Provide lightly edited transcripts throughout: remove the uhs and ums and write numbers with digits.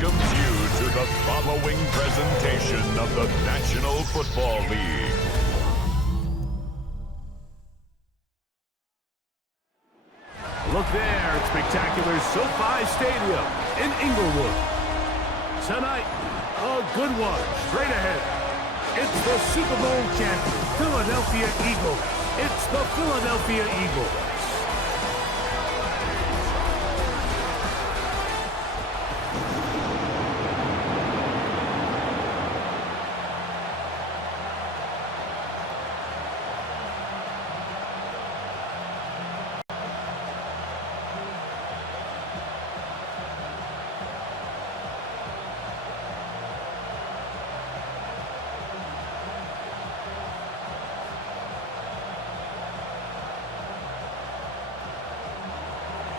welcomes you to the following presentation of the National Football League. Look there at spectacular SoFi Stadium in Inglewood. Tonight, a good one straight ahead. It's the Super Bowl champion, Philadelphia Eagles. It's the Philadelphia Eagles.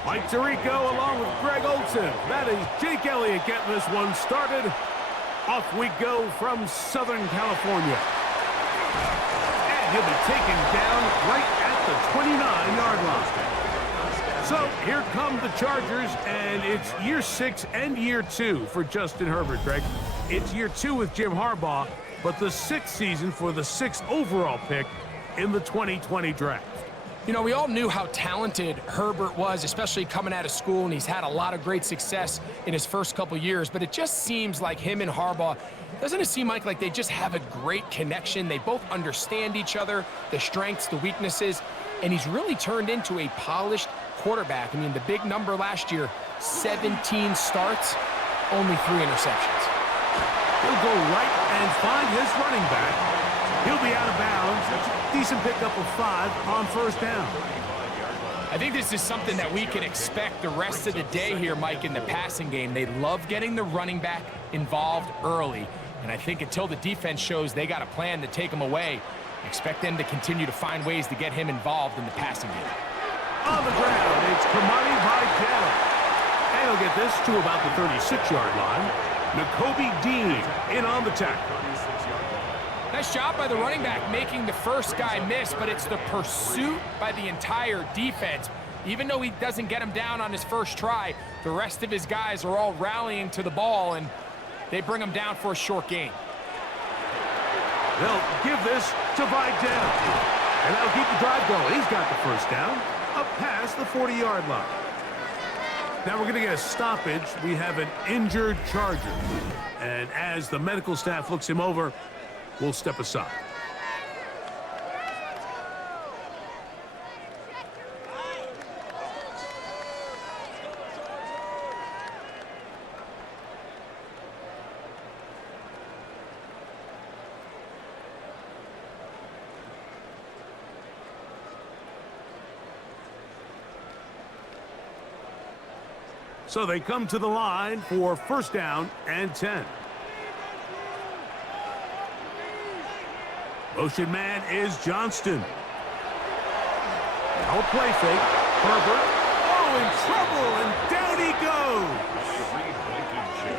Mike Tirico along with Greg Olson. That is Jake Elliott getting this one started. Off we go from Southern California. And he'll be taken down right at the 29-yard line. So here come the Chargers, and it's year 6 and year 2 for Justin Herbert, Greg. It's year 2 with Jim Harbaugh, but the 6th season for the 6th overall pick in the 2020 draft. You know, we all knew how talented Herbert was, especially coming out of school, and he's had a lot of great success in his first couple years, but it just seems like him and Harbaugh, doesn't it seem like they just have a great connection? They both understand each other, the strengths, the weaknesses, and he's really turned into a polished quarterback. I mean, the big number last year, 17 starts, only 3 interceptions. He'll go right and find his running back. He'll be out of bounds. Decent pickup of 5 on first down. I think this is something that we can expect the rest of the day here, Mike, in the passing game. They love getting the running back involved early, and I think until the defense shows they got a plan to take him away, expect them to continue to find ways to get him involved in the passing game. On the ground, it's Kamani Vidal. And he'll get this to about the 36-yard line. Nakobe Dean in on the tackle. Nice job by the running back making the first guy miss, but it's the pursuit by the entire defense. Even though he doesn't get him down on his first try, the rest of his guys are all rallying to the ball, and they bring him down for a short gain. They'll give this to Vidal, and that'll keep the drive going. He's got the first down, up past the 40-yard line. Now we're going to get a stoppage. We have an injured Charger, and as the medical staff looks him over, we'll step aside. So they come to the line for first down and 10. Motion man is Johnston. Now play fake. Herbert. Oh, in trouble, and down he goes.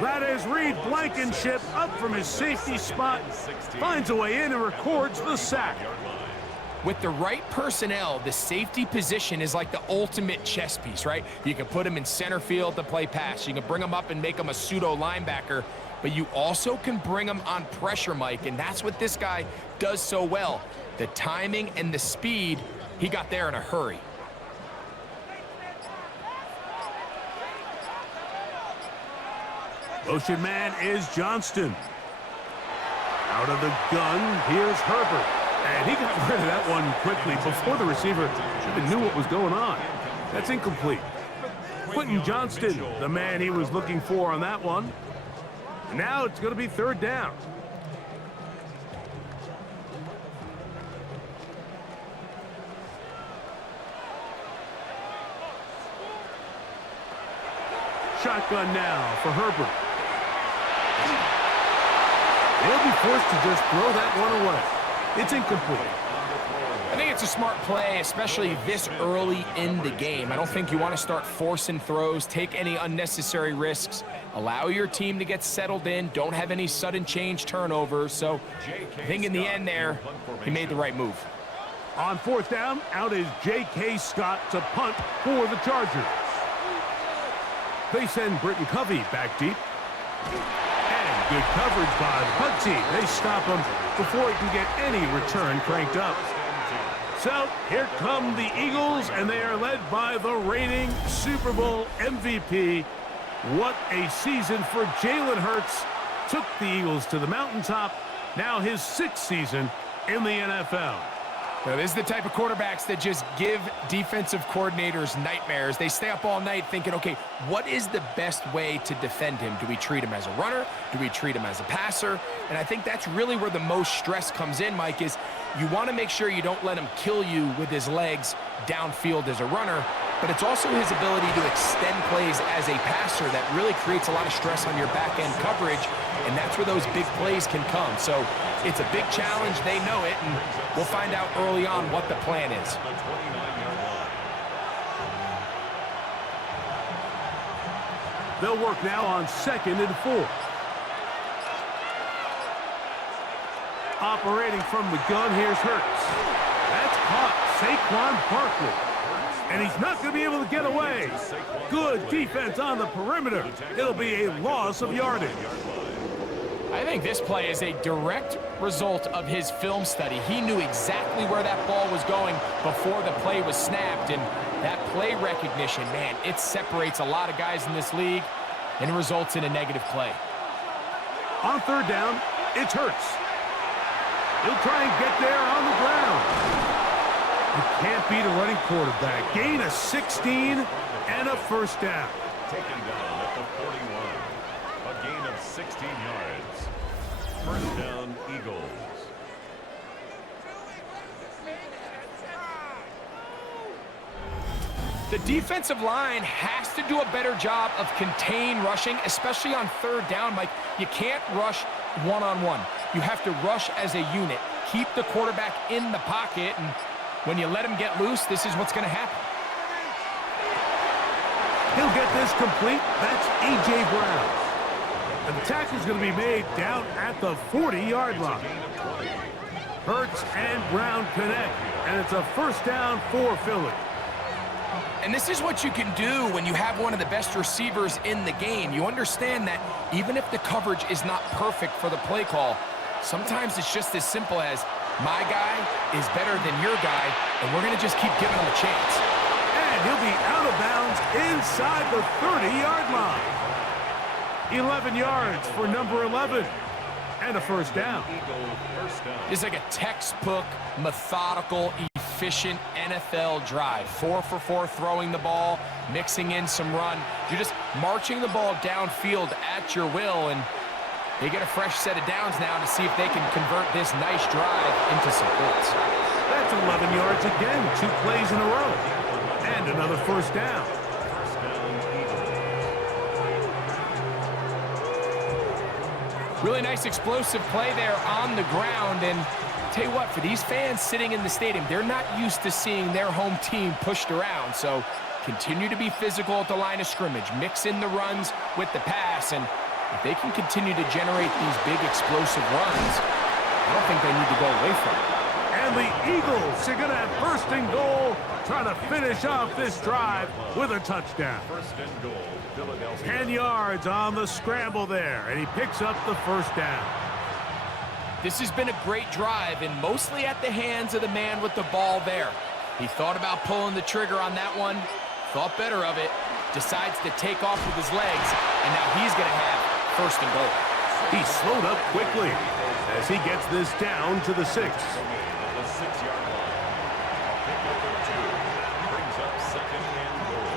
That is Reed Blankenship up from his safety spot. Finds a way in and records the sack. With the right personnel, the safety position is like the ultimate chess piece, right? You can put him in center field to play pass. You can bring him up and make him a pseudo linebacker, but you also can bring him on pressure, Mike, and that's what this guy does so well. The timing and the speed, he got there in a hurry. Motion man is Johnston. Out of the gun, here's Herbert. And he got rid of that one quickly before the receiver even knew what was going on. That's incomplete. Quentin Johnston, the man he was looking for on that one. And now it's going to be third down. Shotgun now for Herbert. They'll be forced to just throw that one away. It's incomplete. I think it's a smart play, especially this early in the game. I don't think you want to start forcing throws, take any unnecessary risks, allow your team to get settled in, don't have any sudden change turnovers. So I think in the end there, he made the right move. On fourth down, out is J.K. Scott to punt for the Chargers. They send Britton Covey back deep. And good coverage by the punt team. They stop him before he can get any return cranked up. So here come the Eagles, and they are led by the reigning Super Bowl MVP. What a season for Jalen Hurts. Took the Eagles to the mountaintop. Now his 6th season in the NFL. Now, this is the type of quarterbacks that just give defensive coordinators nightmares. They stay up all night thinking, okay, what is the best way to defend him? Do we treat him as a runner? Do we treat him as a passer? And I think that's really where the most stress comes in, Mike, is you want to make sure you don't let him kill you with his legs downfield as a runner, but it's also his ability to extend plays as a passer that really creates a lot of stress on your back-end coverage, and that's where those big plays can come. So it's a big challenge. They know it, and we'll find out early on what the plan is. They'll work now on 2nd and 4. Operating from the gun, here's Hurts. That's caught. Saquon Barkley. And he's not going to be able to get away. Good defense on the perimeter. It'll be a loss of yardage. I think this play is a direct result of his film study. He knew exactly where that ball was going before the play was snapped, and that play recognition, man, it separates a lot of guys in this league and results in a negative play. On 3rd down, it's Hurts. He'll try and get there on the ground. You can't beat a running quarterback. Gain of 16 and a 1st down. Taken down at the 41. A gain of 16 yards. 1st down, Eagles. The defensive line has to do a better job of contain rushing, especially on 3rd down, Mike. You can't rush one-on-one. You have to rush as a unit. Keep the quarterback in the pocket, and when you let him get loose, this is what's going to happen. He'll get this complete. That's A.J. Brown. And the tackle's going to be made down at the 40-yard line. Hurts and Brown connect, and it's a 1st down for Philly. And this is what you can do when you have one of the best receivers in the game. You understand that even if the coverage is not perfect for the play call, sometimes it's just as simple as my guy is better than your guy, and we're going to just keep giving him a chance. And he'll be out of bounds inside the 30-yard line. 11 yards for number 11. And a 1st down. It's like a textbook, methodical, efficient NFL drive. 4 for 4 throwing the ball, mixing in some run. You're just marching the ball downfield at your will, and they get a fresh set of downs now to see if they can convert this nice drive into some points. That's 11 yards again, 2 plays in a row. And another 1st down. Really nice explosive play there on the ground, and tell you what, for these fans sitting in the stadium, they're not used to seeing their home team pushed around, so continue to be physical at the line of scrimmage, mix in the runs with the pass, and if they can continue to generate these big explosive runs, I don't think they need to go away from it. And the Eagles are going to have 1st and goal, trying to finish off this drive with a touchdown. 1st and goal, Philadelphia. 10 yards on the scramble there, and he picks up the 1st down. This has been a great drive, and mostly at the hands of the man with the ball there. He thought about pulling the trigger on that one, thought better of it, decides to take off with his legs, and now he's going to have 1st and goal. He slowed up quickly as he gets this down to the 6. The 6-yard line. A pickup of 2. Brings up 2nd and goal.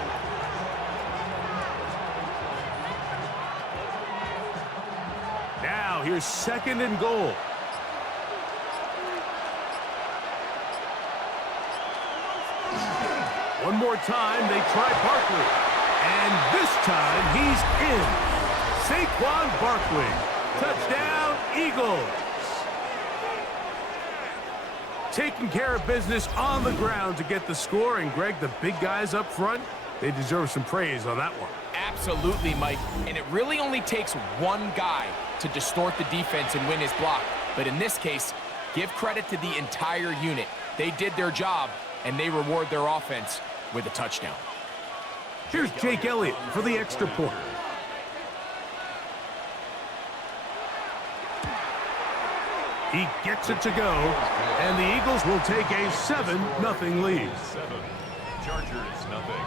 Now here's 2nd and goal. One more time, they try Barkley. And this time, he's in. Saquon Barkley. Touchdown, Eagles. Taking care of business on the ground to get the score. And, Greg, the big guys up front, they deserve some praise on that one. Absolutely, Mike. And it really only takes one guy to distort the defense and win his block. But in this case, give credit to the entire unit. They did their job, and they reward their offense with a touchdown. Here's Jake Elliott for the extra point. He gets it to go, and the Eagles will take a 7-0 lead. 7. Chargers, nothing.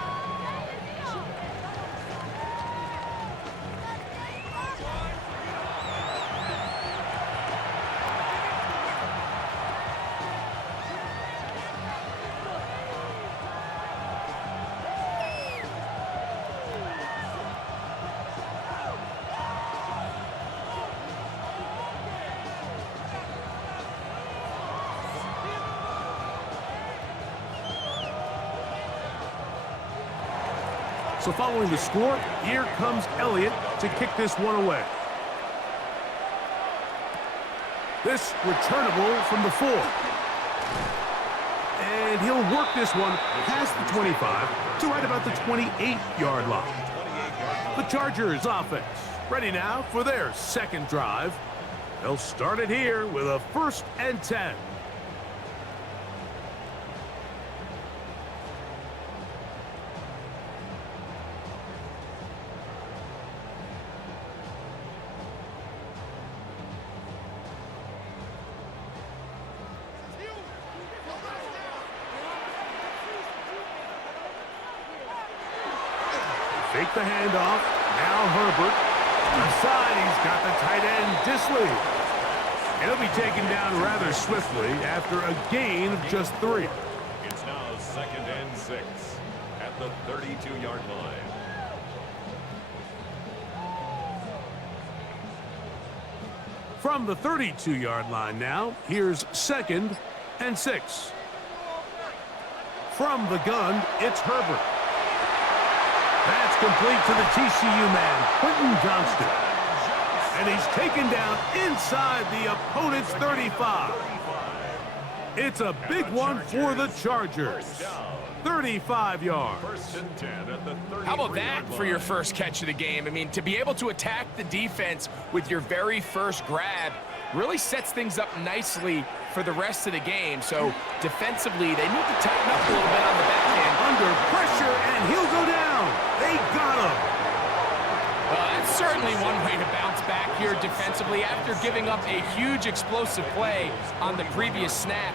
So following the score, here comes Elliott to kick this one away. This returnable from the 4. And he'll work this one past the 25 to right about the 28-yard line. The Chargers offense ready now for their second drive. They'll start it here with a 1st and 10. Fake the handoff. Now Herbert. Inside, he's got the tight end, Disley. He'll be taken down rather swiftly after a gain of just 3. It's now 2nd and 6 at the 32-yard line. From the 32-yard line now, here's 2nd and 6. From the gun, it's Herbert. That's complete to the TCU man, Quentin Johnston. And he's taken down inside the opponent's 35. It's a big one for the Chargers. 35 yards. 1st and 10 at the 33-yard line. How about that for your first catch of the game? I mean, to be able to attack the defense with your very first grab really sets things up nicely for the rest of the game. So defensively, they need to tighten up a little bit on the back end. Under pressure, and he'll go down. They got him. Well, that's certainly one way to bounce back here defensively after giving up a huge explosive play on the previous snap.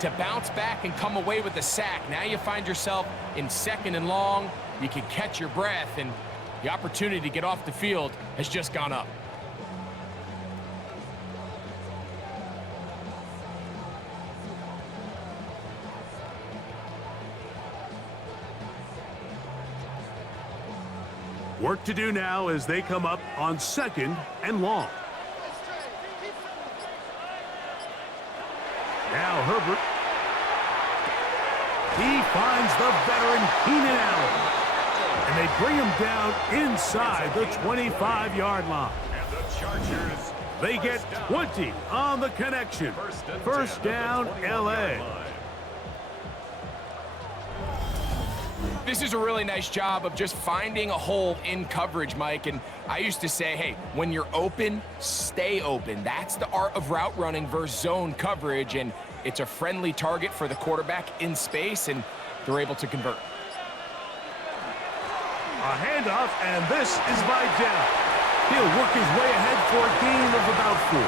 To bounce back and come away with a sack. Now you find yourself in 2nd and long. You can catch your breath, and the opportunity to get off the field has just gone up. Work to do now as they come up on 2nd and long. Now Herbert. He finds the veteran Keenan Allen. And they bring him down inside the 25-yard line. And the Chargers, They get 20 on the connection. First down, L.A. This is a really nice job of just finding a hole in coverage, Mike. And I used to say, hey, when you're open, stay open. That's the art of route running versus zone coverage. And it's a friendly target for the quarterback in space, and they're able to convert. A handoff, and this is by Dell. He'll work his way ahead for a gain of about 4.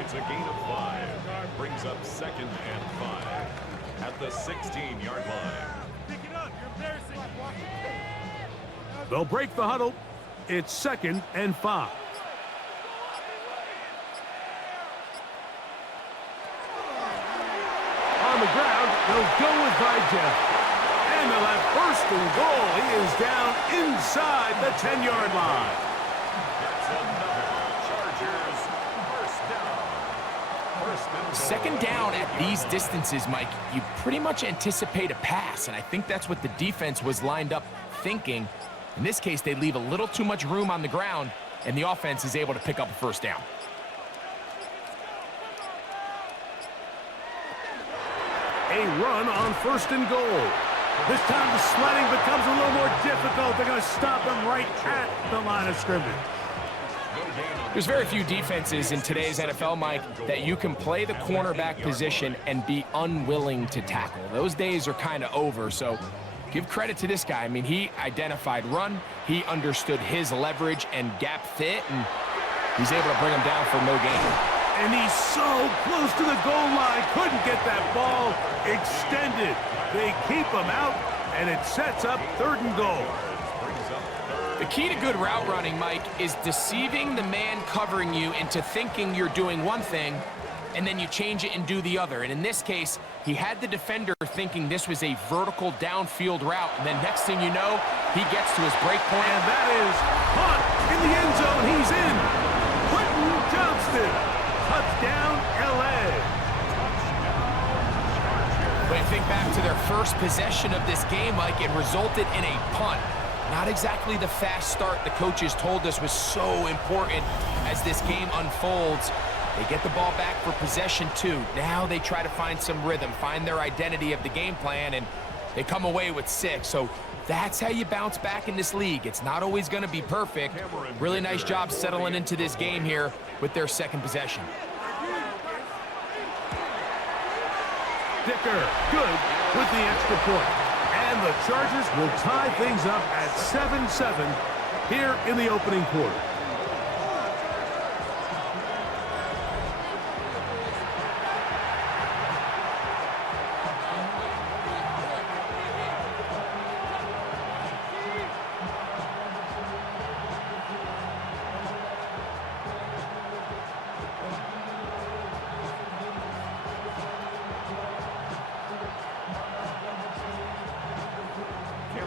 It's a gain of 5. Brings up 2nd and 5 at the 16-yard line. Pick it up. You're embarrassing. They'll break the huddle. It's 2nd and 5. On the ground, they'll go with Vigil. And they'll have 1st and goal. He is down inside the 10-yard line. That's another Chargers first down. 2nd down at these distances, Mike, you pretty much anticipate a pass, and I think that's what the defense was lined up thinking. In this case, they leave a little too much room on the ground, and the offense is able to pick up a 1st down. A run on 1st and goal. This time the sledding becomes a little more difficult. They're going to stop him right at the line of scrimmage. There's very few defenses in today's NFL, Mike, that you can play the cornerback position and be unwilling to tackle. Those days are kind of over, so give credit to this guy. I mean, he identified run, he understood his leverage and gap fit, and he's able to bring him down for no gain. And he's so close to the goal line. Couldn't get that ball extended. They keep him out, and it sets up 3rd and goal. The key to good route running, Mike, is deceiving the man covering you into thinking you're doing one thing, and then you change it and do the other. And in this case, he had the defender thinking this was a vertical downfield route, and then next thing you know, he gets to his break point. And that is caught in the end zone. He's in. Quentin Johnston. Touchdown, L.A. When you think back to their first possession of this game, Mike, it resulted in a punt. Not exactly the fast start the coaches told us was so important as this game unfolds. They get the ball back for possession 2. Now they try to find some rhythm, find their identity of the game plan, and they come away with 6. So that's how you bounce back in this league. It's not always going to be perfect. Really nice job settling into this game here with their 2nd possession. Dicker, good with the extra point. And the Chargers will tie things up at 7-7 here in the opening quarter.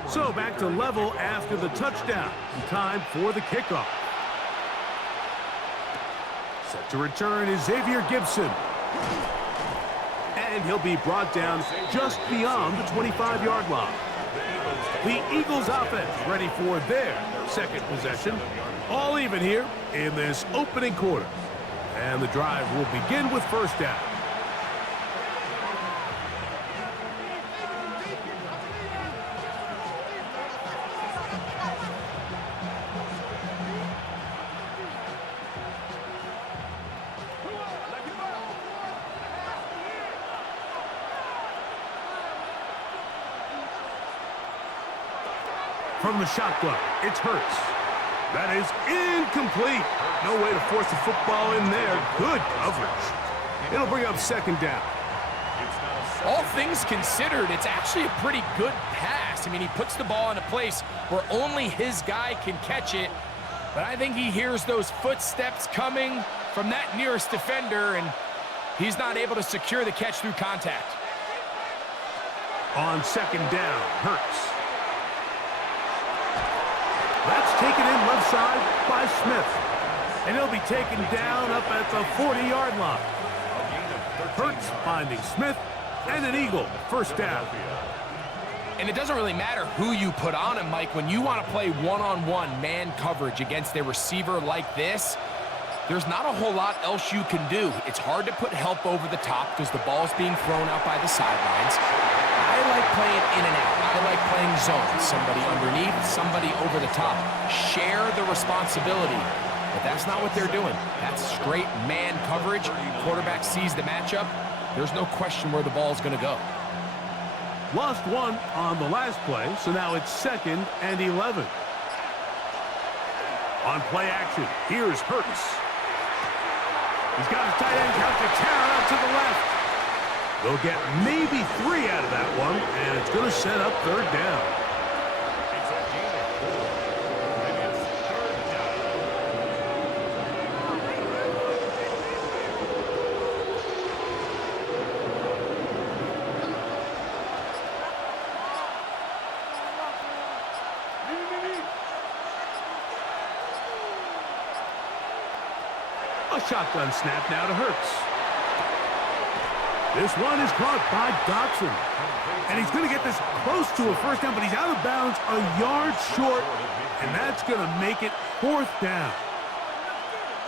So back to level after the touchdown. Time for the kickoff. Set to return is Xavier Gibson. And he'll be brought down just beyond the 25-yard line. The Eagles offense ready for their 2nd possession. All even here in this opening quarter. And the drive will begin with 1st down. From the shotgun, it's Hurts. That is incomplete. No way to force the football in there. Good coverage. It'll bring up 2nd down. All things considered, it's actually a pretty good pass. I mean, he puts the ball in a place where only his guy can catch it. But I think he hears those footsteps coming from that nearest defender, and he's not able to secure the catch through contact. On 2nd down, Hurts. That's taken in left side by Smith. And he'll be taken down up at the 40-yard line. Hurts finding Smith, and an Eagle. 1st down. And it doesn't really matter who you put on him, Mike. When you want to play one-on-one man coverage against a receiver like this, there's not a whole lot else you can do. It's hard to put help over the top because the ball's being thrown out by the sidelines. I like playing in and out. I like playing zone. Somebody underneath, somebody over the top. Share the responsibility. But that's not what they're doing. That's straight man coverage. Quarterback sees the matchup. There's no question where the ball's going to go. Lost 1 on the last play, so now it's 2nd and 11. On play action, here's Hurts. He's got his tight end count to tear out to the left. They'll get maybe 3 out of that one, and it's going to set up 3rd down. A shotgun snap now to Hurts. This one is caught by Dotson. And he's going to get this close to a 1st down, but he's out of bounds a yard short, and that's going to make it 4th down.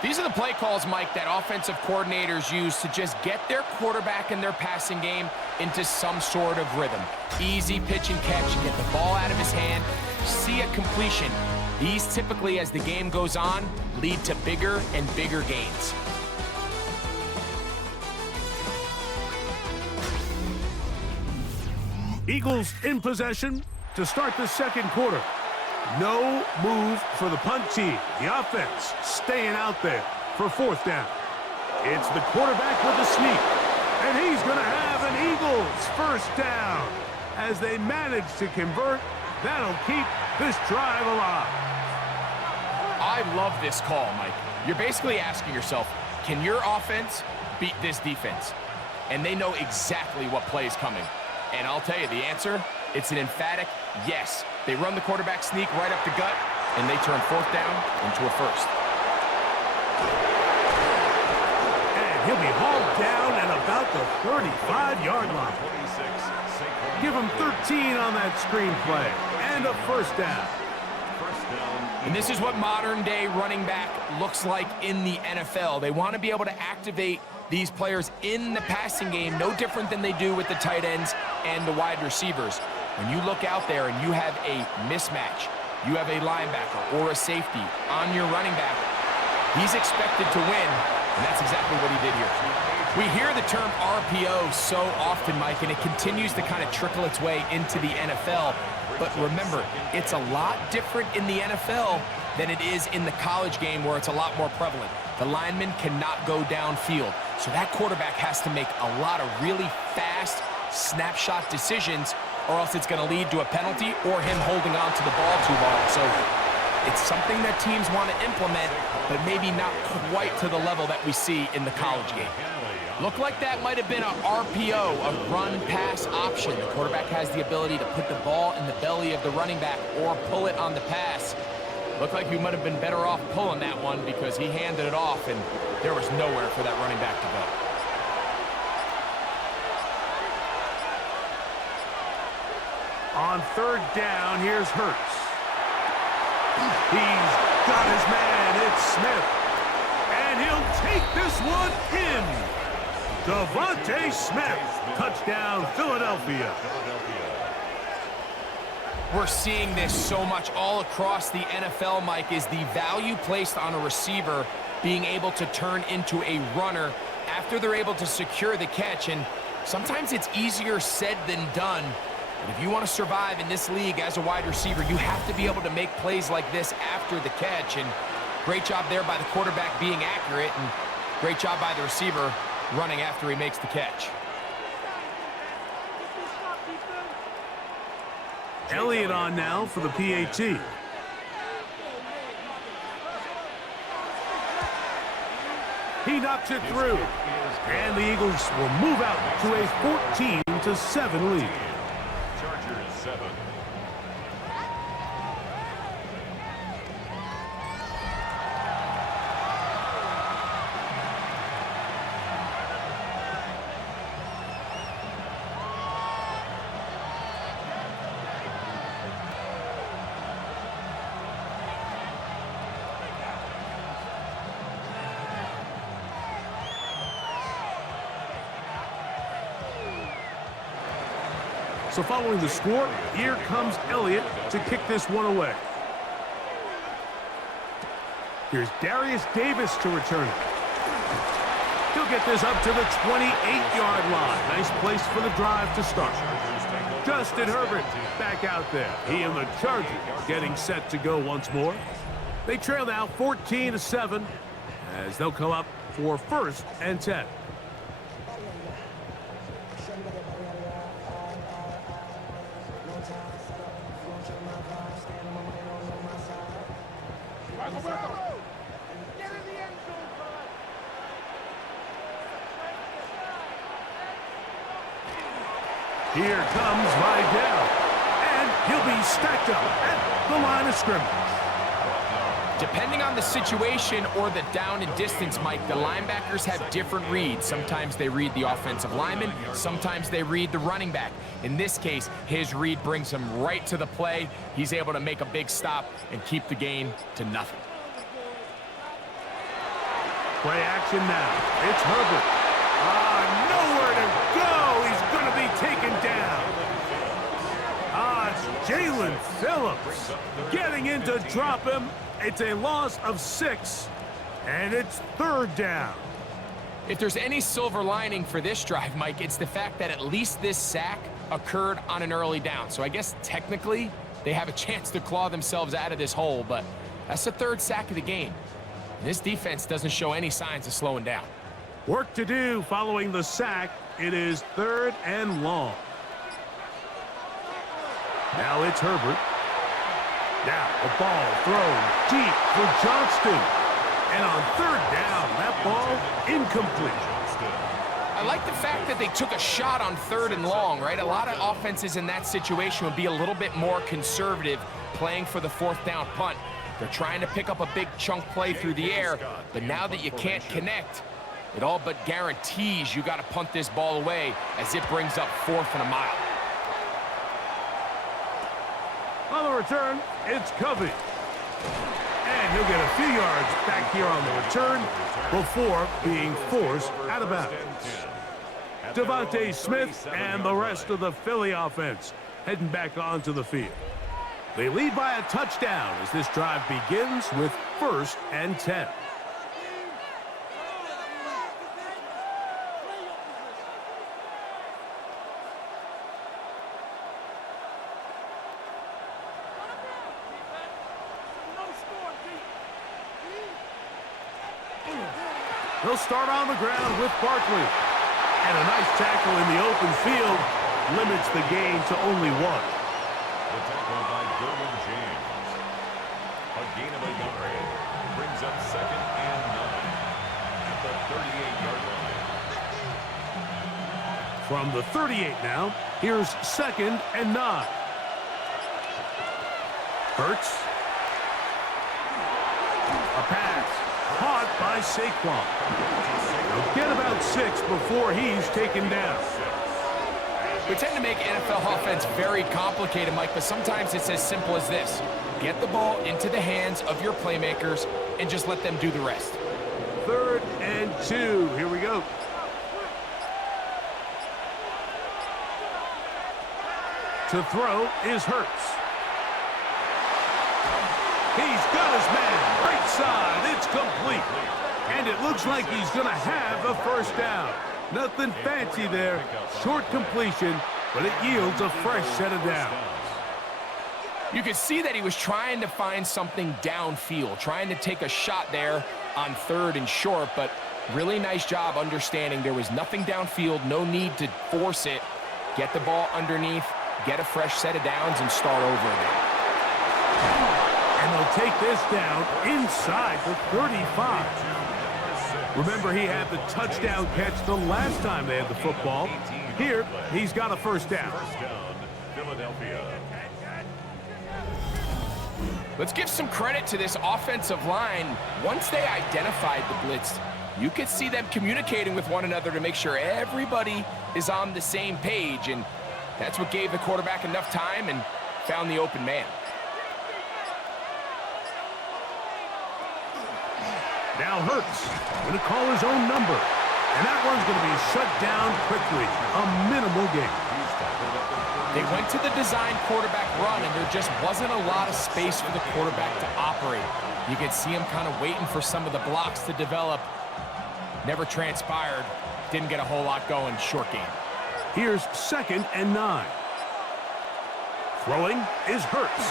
These are the play calls, Mike, that offensive coordinators use to just get their quarterback and their passing game into some sort of rhythm. Easy pitch and catch, get the ball out of his hand, see a completion. These typically, as the game goes on, lead to bigger and bigger gains. Eagles in possession to start the 2nd quarter. No move for the punt team. The offense staying out there for fourth down. It's the quarterback with the sneak. And he's going to have an Eagles first down. As they manage to convert, that'll keep this drive alive. I love this call, Mike. You're basically asking yourself, can your offense beat this defense? And they know exactly what play is coming. And I'll tell you the answer, it's an emphatic yes. They run the quarterback sneak right up the gut, and they turn fourth down into a first. And he'll be hauled down at about the 35-yard line. Give him 13 on that screenplay, and a first down. And this is what modern-day running back looks like in the NFL. They want to be able to activate these players in the passing game, no different than they do with the tight ends and the wide receivers. When you look out there and you have a mismatch, you have a linebacker or a safety on your running back, he's expected to win, and that's exactly what he did here. We hear the term RPO so often, Mike, and it continues to kind of trickle its way into the NFL. But remember, it's a lot different in the NFL than it is in the college game where it's a lot more prevalent. The lineman cannot go downfield, so that quarterback has to make a lot of really fast snapshot decisions, or else it's going to lead to a penalty or him holding on to the ball too long. So it's something that teams want to implement, but maybe not quite to the level that we see in the college game. Looked like that might have been an RPO, a run-pass option. The quarterback has the ability to put the ball in the belly of the running back or pull it on the pass. Looked like he might have been better off pulling that one because he handed it off, and there was nowhere for that running back to go. On third down, here's Hurts. He's got his man. It's Smith. And he'll take this one in. Devontae Smith, touchdown Philadelphia. We're seeing this so much all across the NFL, Mike, is the value placed on a receiver being able to turn into a runner after they're able to secure the catch. And sometimes it's easier said than done. But if you want to survive in this league as a wide receiver, you have to be able to make plays like this after the catch. And great job there by the quarterback being accurate, and great job by the receiver running after he makes the catch. Elliott on now for the PAT. He knocks it through. And the Eagles will move out to a 14-7 lead. Chargers 7. So following the score, here comes Elliott to kick this one away. Here's Darius Davis to return it. He'll get this up to the 28-yard line. Nice place for the drive to start. Justin Herbert back out there. He and the Chargers getting set to go once more. They trail now 14-7 as they'll come up for 1st and 10. Here comes Vidal, and he'll be stacked up at the line of scrimmage. Depending on the situation or the down and distance, Mike, the linebackers have different reads. Sometimes they read the offensive lineman, sometimes they read the running back. In this case, his read brings him right to the play. He's able to make a big stop and keep the gain to nothing. Play action now. It's Herbert. Nowhere to go. He's going to be taken down. It's Jalen Phillips getting in to drop him. It's a loss of 6, and it's 3rd down. If there's any silver lining for this drive, Mike, it's the fact that at least this sack occurred on an early down. So I guess technically they have a chance to claw themselves out of this hole, but that's the third sack of the game. And this defense doesn't show any signs of slowing down. Work to do following the sack. It is 3rd and long. Now it's Herbert. Now a ball thrown deep for Johnston. And on 3rd down, that ball incomplete. I like the fact that they took a shot on 3rd and long, right? A lot of offenses in that situation would be a little bit more conservative playing for the 4th down punt. They're trying to pick up a big chunk play through the air, but now that you can't connect, it all but guarantees you got to punt this ball away as it brings up 4th and a mile. On the return, it's Covey. And he'll get a few yards back here on the return before being forced out of bounds. Devontae Smith and the rest of the Philly offense heading back onto the field. They lead by a touchdown as this drive begins with 1st and 10. They'll start on the ground with Barkley. And a nice tackle in the open field limits the gain to only 1. The tackle by Derwin James. A gain of a yard. Brings up 2nd and 9 at the 38-yard line. From the 38 now, here's 2nd and 9. Hurts. A pass. Caught by Saquon. He'll get about 6 before he's taken down. We tend to make NFL offense very complicated, Mike, but sometimes it's as simple as this. Get the ball into the hands of your playmakers and just let them do the rest. 3rd and 2. Here we go. To throw is Hurts. He's got his man. Right side. It's complete. And it looks like he's going to have a 1st down. Nothing fancy there. Short completion, but it yields a fresh set of downs. You could see that he was trying to find something downfield, trying to take a shot there on 3rd and short, but really nice job understanding there was nothing downfield, no need to force it. Get the ball underneath, get a fresh set of downs, and start over again. And they'll take this down inside the 35. Remember, he had the touchdown catch the last time they had the football. Here, he's got a 1st down. First down, Philadelphia. Let's give some credit to this offensive line. Once they identified the blitz, you could see them communicating with one another to make sure everybody is on the same page, and that's what gave the quarterback enough time and found the open man. Now Hurts going to call his own number. And that one's going to be shut down quickly. A minimal gain. They went to the design quarterback run, and there just wasn't a lot of space for the quarterback to operate. You could see him kind of waiting for some of the blocks to develop. Never transpired. Didn't get a whole lot going. Short game. Here's 2nd and 9. Throwing is Hurts.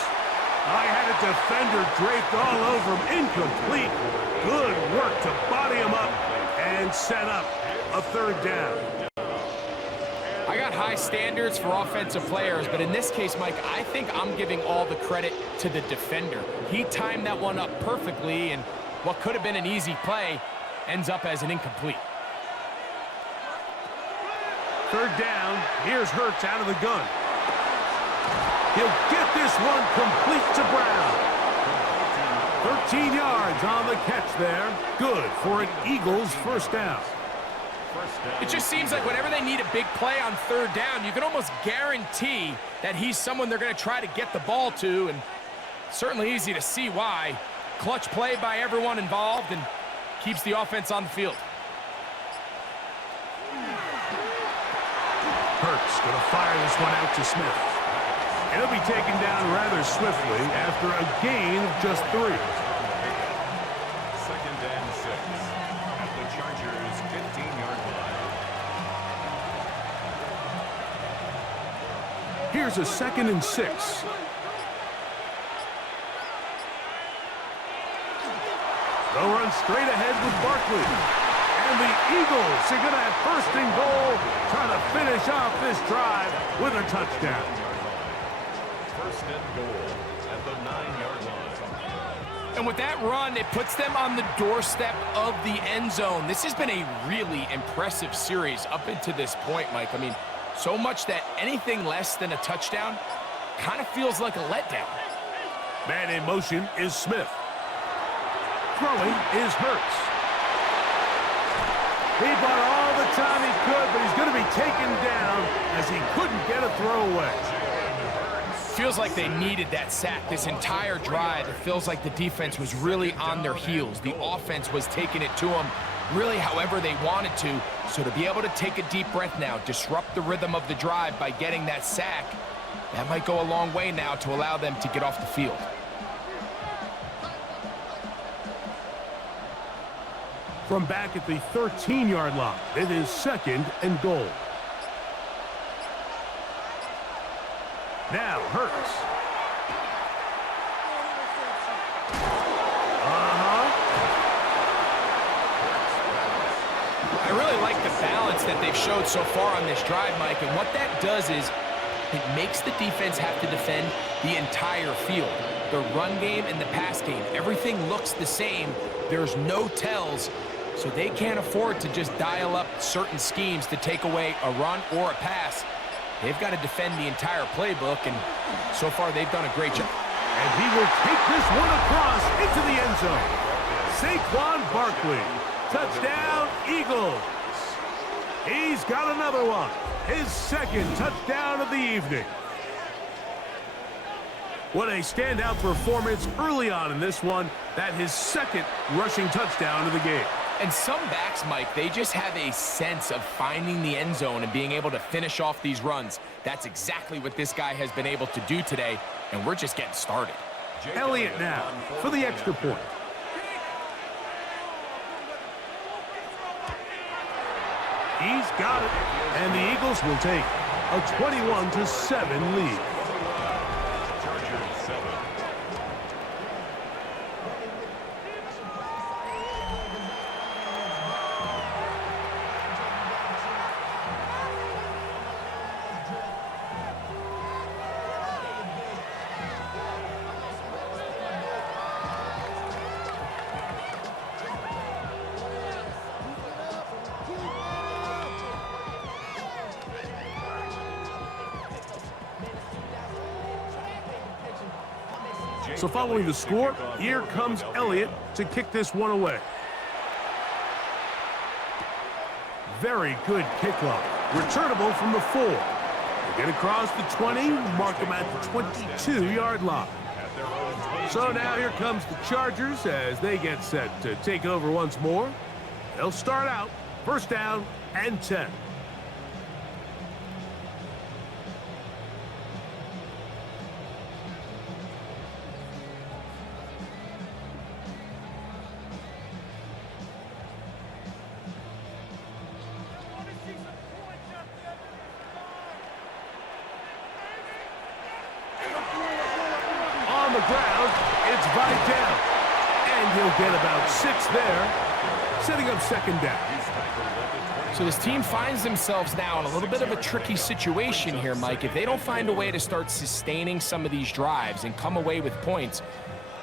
I had a defender draped all over him. Incomplete. Good work to body him up and set up a 3rd down. I got high standards for offensive players, but in this case, Mike, I think I'm giving all the credit to the defender. He timed that one up perfectly, and what could have been an easy play ends up as an incomplete. 3rd down. Here's Hurts out of the gun. He'll get this one complete to Brown. 13 yards on the catch there. Good for an Eagles 1st down. It just seems like whenever they need a big play on 3rd down, you can almost guarantee that he's someone they're going to try to get the ball to, and certainly easy to see why. Clutch play by everyone involved and keeps the offense on the field. Hurts going to fire this one out to Smith. And he'll be taken down rather swiftly after a gain of just 3. 2nd and 6 at the Chargers' 15-yard line. Here's a 2nd and 6. They'll run straight ahead with Barkley. And the Eagles are going to have first and goal, trying to finish off this drive with a touchdown. First and goal at the 9-yard line. And with that run, it puts them on the doorstep of the end zone. This has been a really impressive series up into this point, Mike. I mean, so much that anything less than a touchdown kind of feels like a letdown. Man in motion is Smith. Throwing is Hurts. He bought all the time he could, but he's going to be taken down as he couldn't get a throw away. Feels like they needed that sack this entire drive. It feels like the defense was really on their heels. The offense was taking it to them really however they wanted to. So to be able to take a deep breath now, disrupt the rhythm of the drive by getting that sack, that might go a long way now to allow them to get off the field. From back at the 13-yard line, it is second and goal. Now Hurts. I really like the balance that they've showed so far on this drive, Mike, and what that does is it makes the defense have to defend the entire field. The run game and the pass game, everything looks the same. There's no tells, so they can't afford to just dial up certain schemes to take away a run or a pass. They've got to defend the entire playbook, and so far they've done a great job. And he will take this one across into the end zone. Saquon Barkley. Touchdown, Eagles. He's got another one. His second touchdown of the evening. What a standout performance early on in this one. That his second rushing touchdown of the game. And some backs, Mike, they just have a sense of finding the end zone and being able to finish off these runs. That's exactly what this guy has been able to do today, and we're just getting started. Elliott now for the extra point. He's got it, and the Eagles will take a 21-7 lead. Chargers 7. So following the score, here comes Elliott to kick this one away. Very good kickoff. Returnable from the 4. They get across the 20, mark them at the 22-yard line. So now here comes the Chargers as they get set to take over once more. They'll start out first down and 10. On the ground, it's Vidal. And he'll get about 6 there, setting up second down. So this team finds themselves now in a little bit of a tricky situation here, Mike. If they don't find a way to start sustaining some of these drives and come away with points,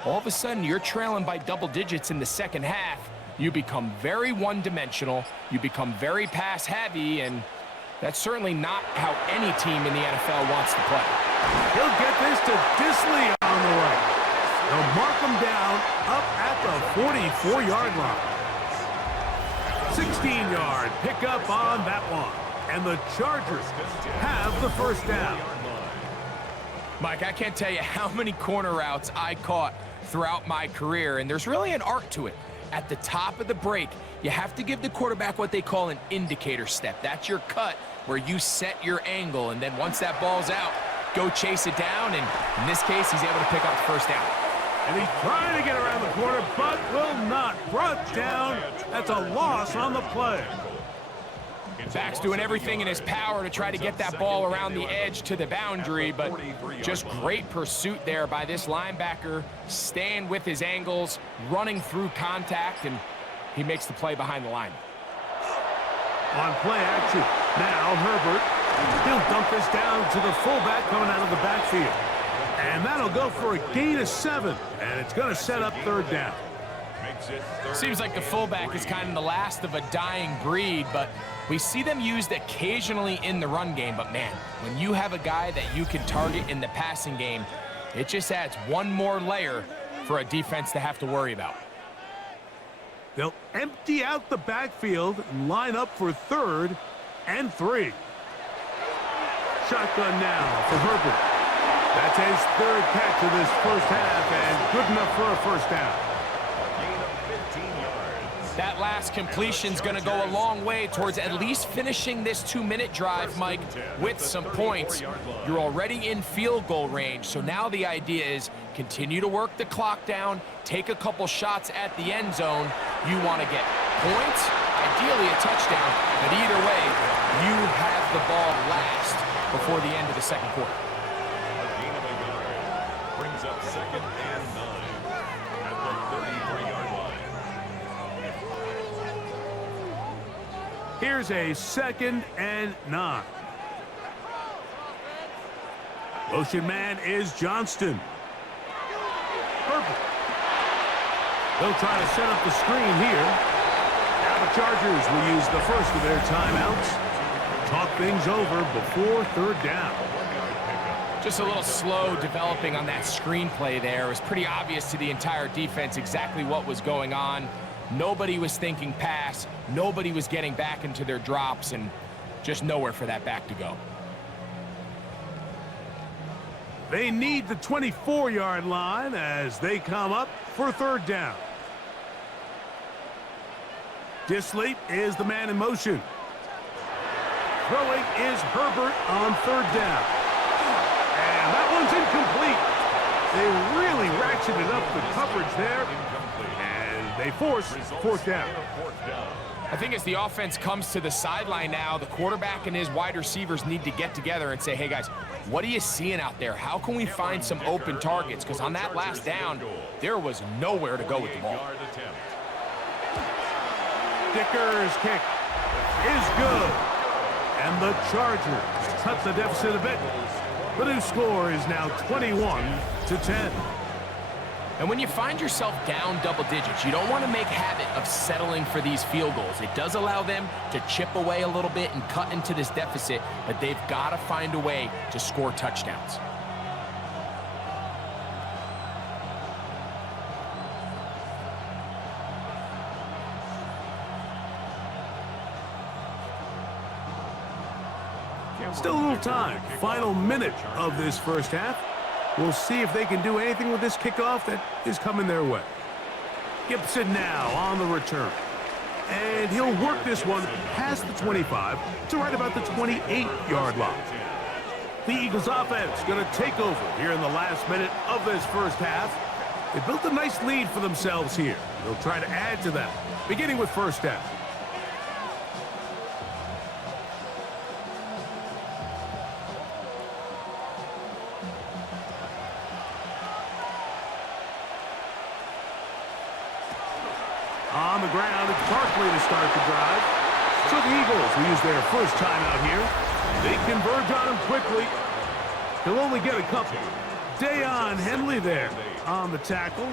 all of a sudden you're trailing by double digits in the second half. You become very one-dimensional, you become very pass-heavy, and that's certainly not how any team in the NFL wants to play. He'll get this to Disley on the right. They'll mark him down up at the 44-yard line. 16-yard pickup on that one. And the Chargers have the first down. Mike, I can't tell you how many corner routes I caught throughout my career, and there's really an art to it. At the top of the break, you have to give the quarterback what they call an indicator step. That's your cut where you set your angle, and then once that ball's out, go chase it down, and in this case, he's able to pick up the first down. And he's trying to get around the corner, but will not. Brought down. That's a loss on the play. Back's doing everything in his power to try to get that ball around the edge to the boundary, but just great pursuit there by this linebacker, staying with his angles, running through contact, and he makes the play behind the line. On play action, now Herbert. He'll dump this down to the fullback coming out of the backfield. And that'll go for a gain of 7, and it's going to set up third down. Seems like the fullback is kind of the last of a dying breed, but we see them used occasionally in the run game. But man, when you have a guy that you can target in the passing game, it just adds one more layer for a defense to have to worry about. They'll empty out the backfield and line up for 3rd and 3. Shotgun now for Herbert. That's his 3rd catch of this first half, and good enough for a first down. That last completion's going to go a long way towards at least finishing this 2-minute drive, Mike, with some points. You're already in field goal range, so now the idea is continue to work the clock down, take a couple shots at the end zone. You want to get points, ideally a touchdown, but either way, you have the ball last before the end of the second quarter. A gain of a yard brings up 2nd and 9 at the 33-yard line. Here's a 2nd and 9. Motion man is Johnston. Herbert. They'll try to set up the screen here. Now the Chargers will use the first of their timeouts. Talk things over before third down. Just a little slow developing on that screenplay there. It was pretty obvious to the entire defense exactly what was going on. Nobody was thinking pass. Nobody was getting back into their drops, and just nowhere for that back to go. They need the 24-yard line as they come up for third down. Disley is the man in motion. Throwing is Herbert on third down. And that one's incomplete. They really ratcheted up the coverage there. And they force fourth down. I think as the offense comes to the sideline now, the quarterback and his wide receivers need to get together and say, hey guys, what are you seeing out there? How can we find some open targets? Because on that last down, there was nowhere to go with the ball. Dicker's kick is good. And the Chargers cut the deficit a bit. The new score is now 21-10. And when you find yourself down double digits, you don't want to make habit of settling for these field goals. It does allow them to chip away a little bit and cut into this deficit, but they've got to find a way to score touchdowns. Still a little time. Final minute of this first half. We'll see if they can do anything with this kickoff that is coming their way. Gibson now on the return. And he'll work this one past the 25 to right about the 28-yard line. The Eagles offense going to take over here in the last minute of this first half. They built a nice lead for themselves here. They'll try to add to that, beginning with first down. On the ground, it's Barkley to start the drive. So the Eagles will use their first timeout here. They converge on him quickly. He'll only get a couple. Dayon Henley there on the tackle.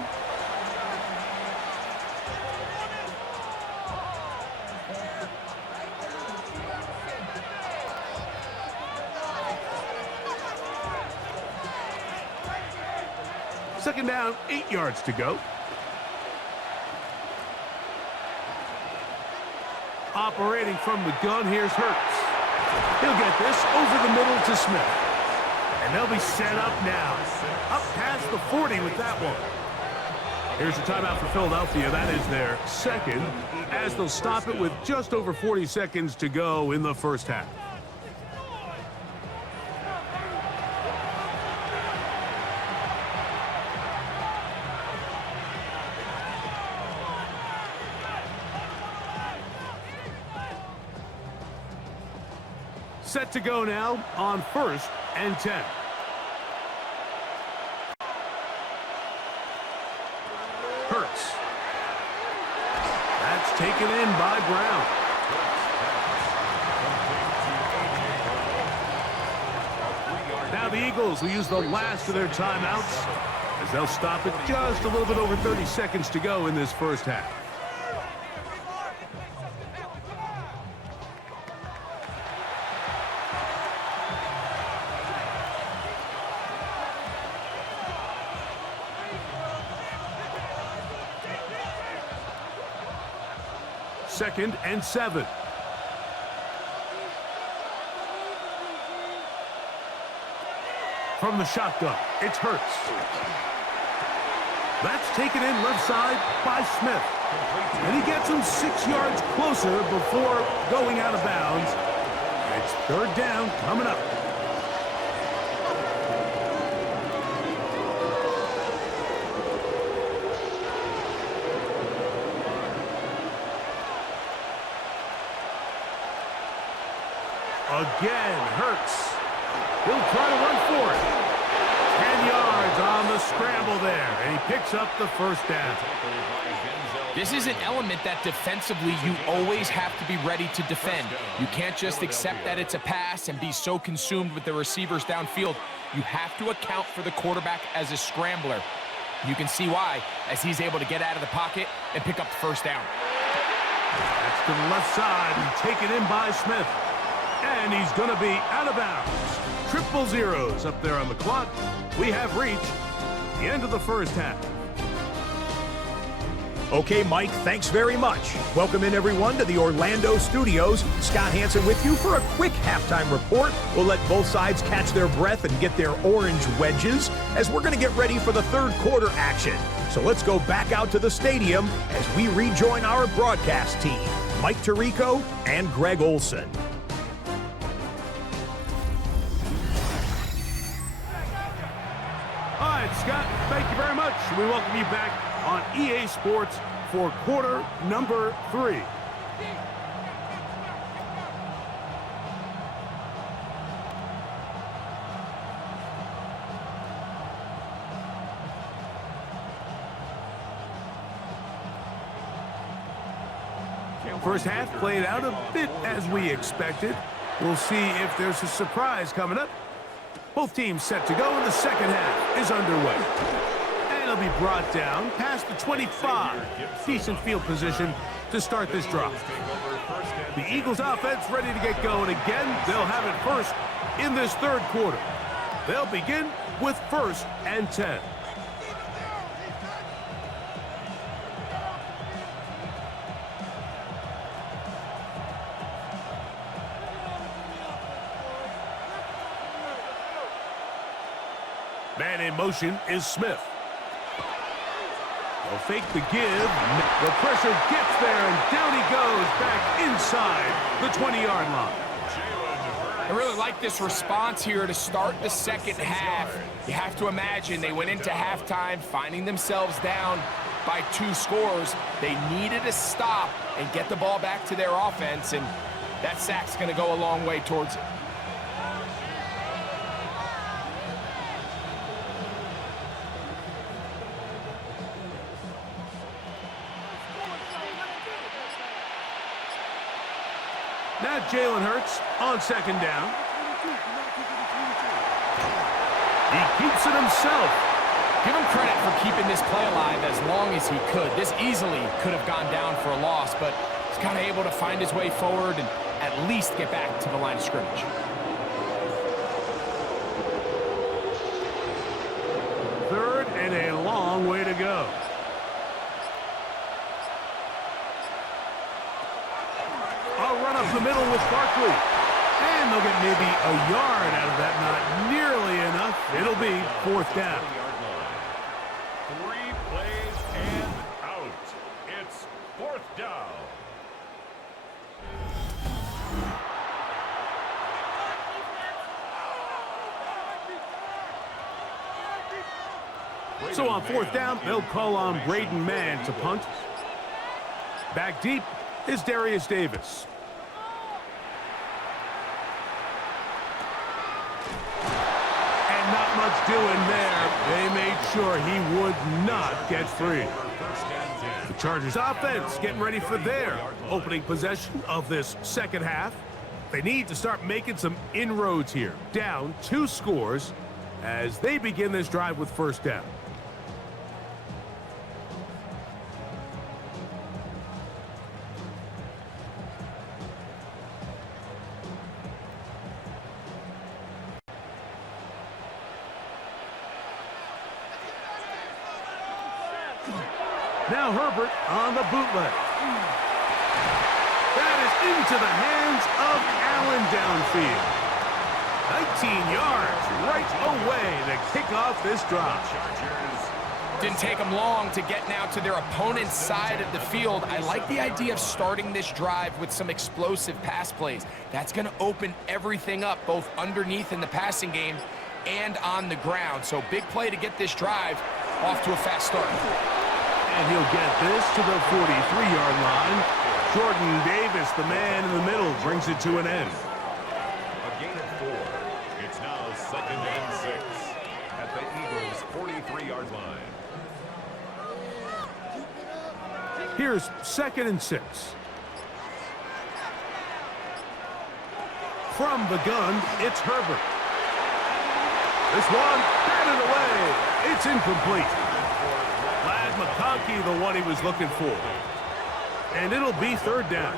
Second down, 8 yards to go. Operating from the gun, here's Hurts. He'll get this over the middle to Smith. And they'll be set up now. Up past the 40 with that one. Here's a timeout for Philadelphia. That is their second, as they'll stop it with just over 40 seconds to go in the first half. set to go now on 1st and 10. Hurts. That's taken in by Brown. Now the Eagles will use the last of their timeouts as they'll stop it just a little bit over 30 seconds to go in this first half. Second and 7. From the shotgun, it's Hurts. That's taken in left side by Smith. And he gets him 6 yards closer before going out of bounds. It's 3rd down coming up. Again, Hurts. He'll try to run for it. 10 yards on the scramble there, and he picks up the first down. This is an element that defensively you always have to be ready to defend. You can't just accept that it's a pass and be so consumed with the receivers downfield. You have to account for the quarterback as a scrambler. You can see why, as he's able to get out of the pocket and pick up the first down. That's to the left side and taken in by Smith. And he's going to be out of bounds. 000 up there on the clock. We have reached the end of the first half. Okay, Mike, thanks very much. Welcome in, everyone, to the Orlando studios. Scott Hansen with you for a quick halftime report. We'll let both sides catch their breath and get their orange wedges as we're going to get ready for the third quarter action. So let's go back out to the stadium as we rejoin our broadcast team, Mike Tirico and Greg Olson. All right, Scott, thank you very much. We welcome you back on EA Sports for quarter number 3. First half played out a bit as we expected. We'll see if there's a surprise coming up. Both teams set to go, and the second half is underway. And it'll be brought down past the 25. Decent field position to start this drive. The Eagles offense ready to get going again. They'll have it first in this third quarter. They'll begin with 1st and 10. Man in motion is Smith. They'll fake the give. The pressure gets there, and down he goes back inside the 20-yard line. I really like this response here to start the second half. You have to imagine they went into halftime finding themselves down by 2 scores. They needed to stop and get the ball back to their offense, and that sack's going to go a long way towards it. Now Jalen Hurts on second down. He keeps it himself. Give him credit for keeping this play alive as long as he could. This easily could have gone down for a loss, but he's kind of able to find his way forward and at least get back to the line of scrimmage. Third and a long way to go. Run up the middle with Barkley. And they'll get maybe a yard out of that. Not nearly enough. It'll be 4th down. 3 plays and out. It's 4th down. So on 4th down, they'll call on Braden Mann to punt. Back deep is Darius Davis. Herbert doing there? They made sure he would not get free. The Chargers offense getting ready for their opening possession of this second half. They need to start making some inroads here. Down 2 scores as they begin this drive with first down. Now Herbert on the bootleg. That is into the hands of Allen downfield. 19 yards right away to kick off this drive. Didn't take them long to get now to their opponent's side of the field. I like the idea of starting this drive with some explosive pass plays. That's going to open everything up, both underneath in the passing game and on the ground. So big play to get this drive off to a fast start. And he'll get this to the 43-yard line. Jordan Davis, the man in the middle, brings it to an end. A gain of 4. It's now 2nd and 6 at the Eagles' 43-yard line. Here's 2nd and 6. From the gun, it's Herbert. This one, batted away. It's incomplete. Lad McConkey, the one he was looking for. And it'll be 3rd down.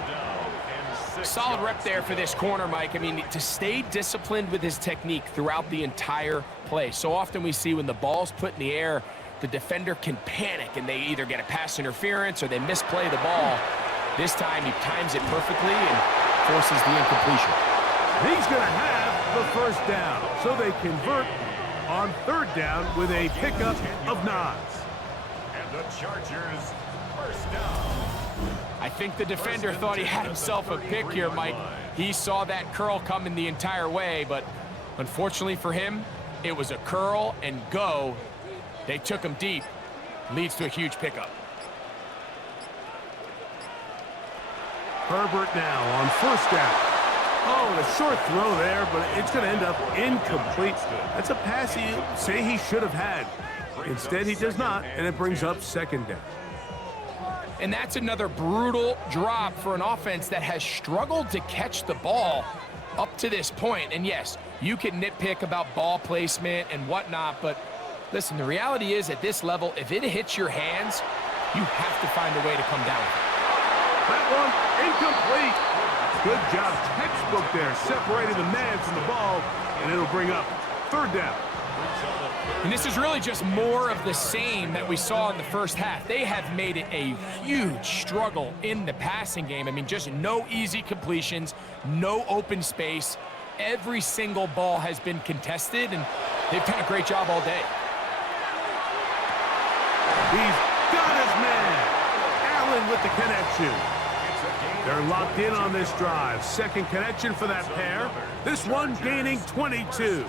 Solid rep there for this corner, Mike. I mean, to stay disciplined with his technique throughout the entire play. So often we see when the ball's put in the air, the defender can panic and they either get a pass interference or they misplay the ball. This time he times it perfectly and forces the incompletion. He's going to have the first down. So they convert on 3rd down with a pickup of 9. And the Chargers first down. I think the defender thought he had himself a pick here, Mike. He saw that curl coming the entire way, but unfortunately for him, it was a curl and go. They took him deep. Leads to a huge pickup. Herbert now on 1st down. Oh, a short throw there, but it's going to end up incomplete. That's a pass he say he should have had. Instead, he does not, and it brings up 2nd down. And that's another brutal drop for an offense that has struggled to catch the ball up to this point. And yes, you can nitpick about ball placement and whatnot, but listen, the reality is at this level, if it hits your hands, you have to find a way to come down. That one incomplete. Good job, textbook there, separating the man from the ball, and it'll bring up 3rd down. And this is really just more of the same that we saw in the first half. They have made it a huge struggle in the passing game. I mean, just no easy completions, no open space. Every single ball has been contested, and they've done a great job all day. He's got his man. Allen with the connection. They're locked in on this drive. 2nd connection for that pair. This one gaining 22.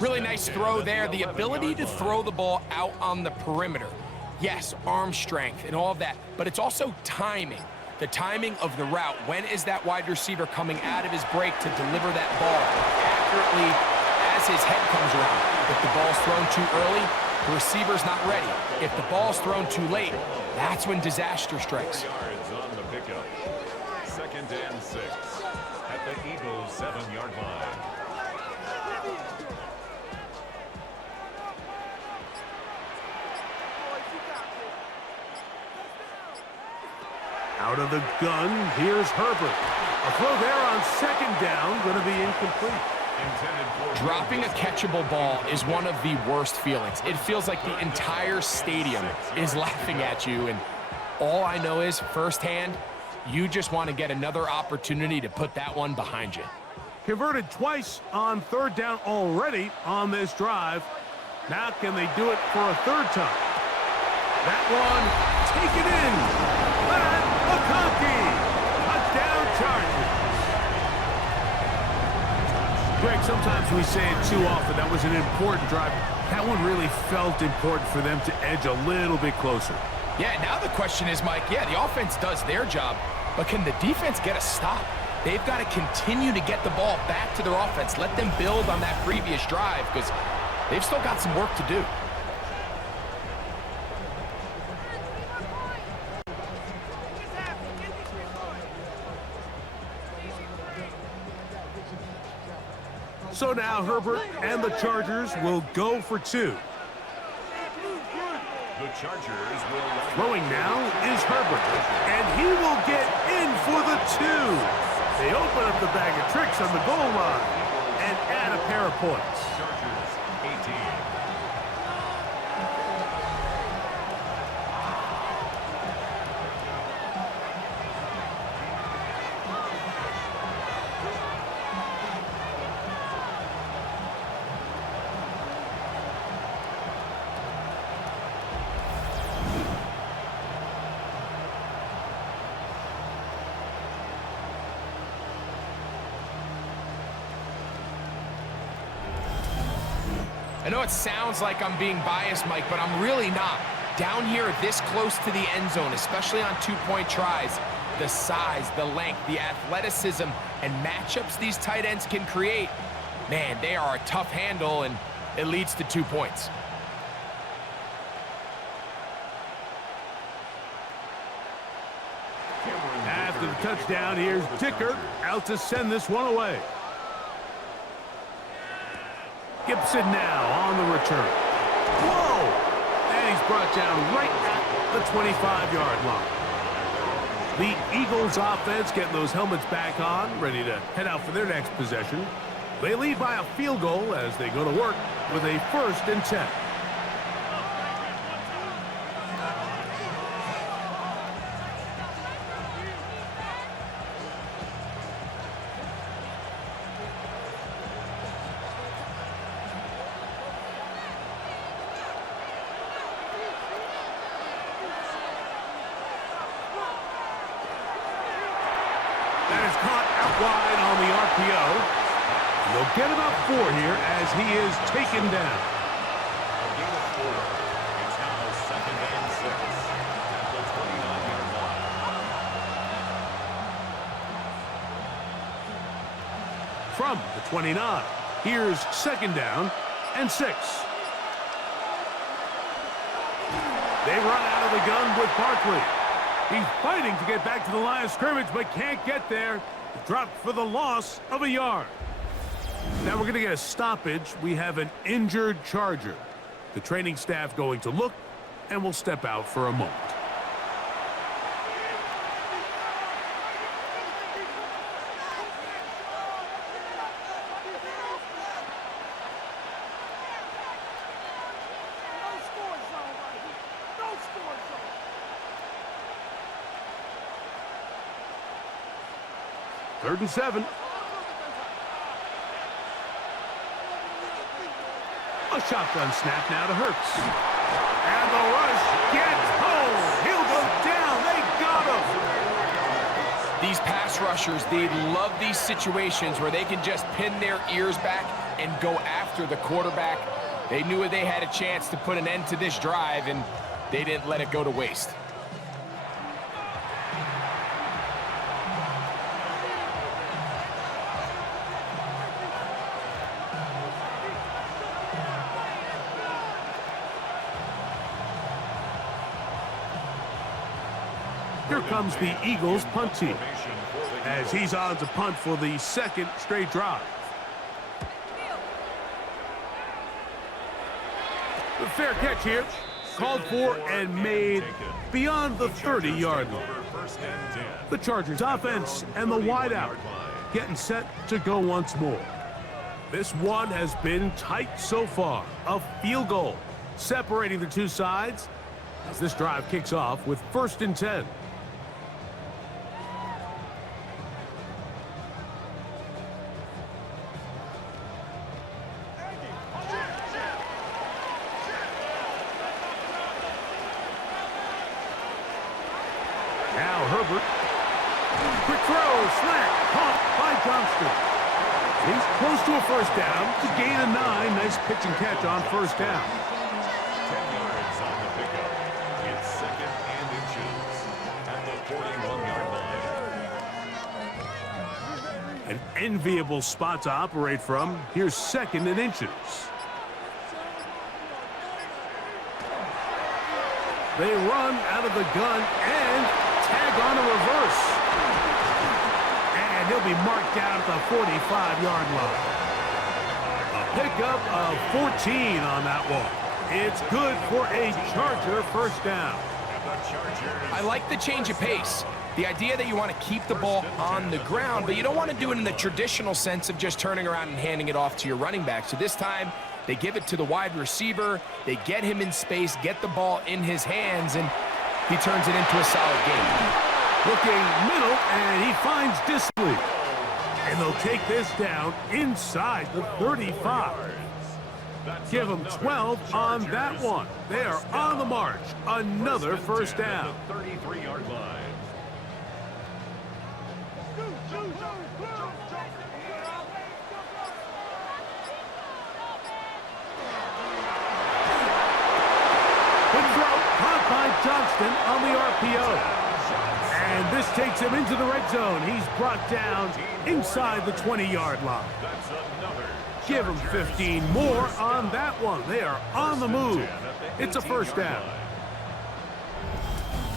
Really nice throw there. The ability to throw the ball out on the perimeter. Yes, arm strength and all of that, but it's also timing. The timing of the route. When is that wide receiver coming out of his break to deliver that ball accurately as his head comes around? If the ball's thrown too early, the receiver's not ready. If the ball's thrown too late, that's when disaster strikes. Yards on the pickup. 2nd and 6 at the Eagles' 7-yard line. Out of the gun, here's Herbert. A throw there on 2nd down, going to be incomplete. Dropping a catchable ball is one of the worst feelings. It feels like the entire stadium is laughing at you, and all I know is firsthand, you just want to get another opportunity to put that one behind you. Converted twice on 3rd down already on this drive. Now can they do it for a 3rd time? That one, take it in. Lad McConkey, touchdown Chargers. Greg, sometimes we say it too often. That was an important drive. That one really felt important for them to edge a little bit closer. Yeah, now the question is, Mike, yeah, the offense does their job, but can the defense get a stop? They've got to continue to get the ball back to their offense. Let them build on that previous drive, because they've still got some work to do. So now Herbert and the Chargers will go for two. The Chargers will... Throwing now is Herbert, and he will get in for the two. They open up the bag of tricks on the goal line and add a pair of points. Chargers 18. I know it sounds like I'm being biased, Mike, but I'm really not. Down here this close to the end zone, especially on two-point tries, the size, the length, the athleticism, and matchups these tight ends can create, man, they are a tough handle, and it leads to 2 points. After the touchdown, here's Dicker out to send this one away. Gibson now on the return. Whoa! And he's brought down right at the 25-yard line. The Eagles offense getting those helmets back on, ready to head out for their next possession. They lead by a field goal as they go to work with a 1st and 10. That is caught out wide on the RPO. They'll get about 4 here as he is taken down. A gain of 4. It's now 2nd and 6 at the 29-yard line. From the 29, here's 2nd down and 6. They run out of the gun with Barkley. He's fighting to get back to the line of scrimmage, but can't get there. Dropped for the loss of a yard. Now we're going to get a stoppage. We have an injured Charger. The training staff going to look, and we'll step out for a moment. Third and 7. A shotgun snap now to Hurts. And the rush gets home. He'll go down. They got him. These pass rushers, they love these situations where they can just pin their ears back and go after the quarterback. They knew they had a chance to put an end to this drive, and they didn't let it go to waste. Here comes the Eagles punt team as he's on to punt for the 2nd straight drive. The fair catch here, called for and made beyond the 30-yard line. The Chargers offense and the wideout getting set to go once more. This one has been tight so far. A field goal separating the two sides as this drive kicks off with 1st and 10. Now Herbert. Quick throw, slant, caught by Johnston. He's close to a 1st down to gain a 9. Nice pitch and catch on 1st down. 10 yards on the pickup. It's 2nd and inches at the 41-yard line. An enviable spot to operate from. Here's 2nd and inches. They run out of the gun and tag on a reverse. And he'll be marked down at the 45-yard line. A pickup of 14 on that one. It's good for a Charger first down. I like the change of pace. The idea that you want to keep the ball on the ground, but you don't want to do it in the traditional sense of just turning around and handing it off to your running back. So this time, they give it to the wide receiver. They get him in space, get the ball in his hands, and he turns it into a solid game. Looking middle, and he finds Disley. And they'll take this down inside the 35. Give them 12 on that one. They are on the march. Another first down. 33-yard line. Good throw, caught by Johnston on the RPO. And this takes him into the red zone. He's brought down inside the 20-yard line. That's another. Give him 15 more on that one. They are on the move. It's a first down.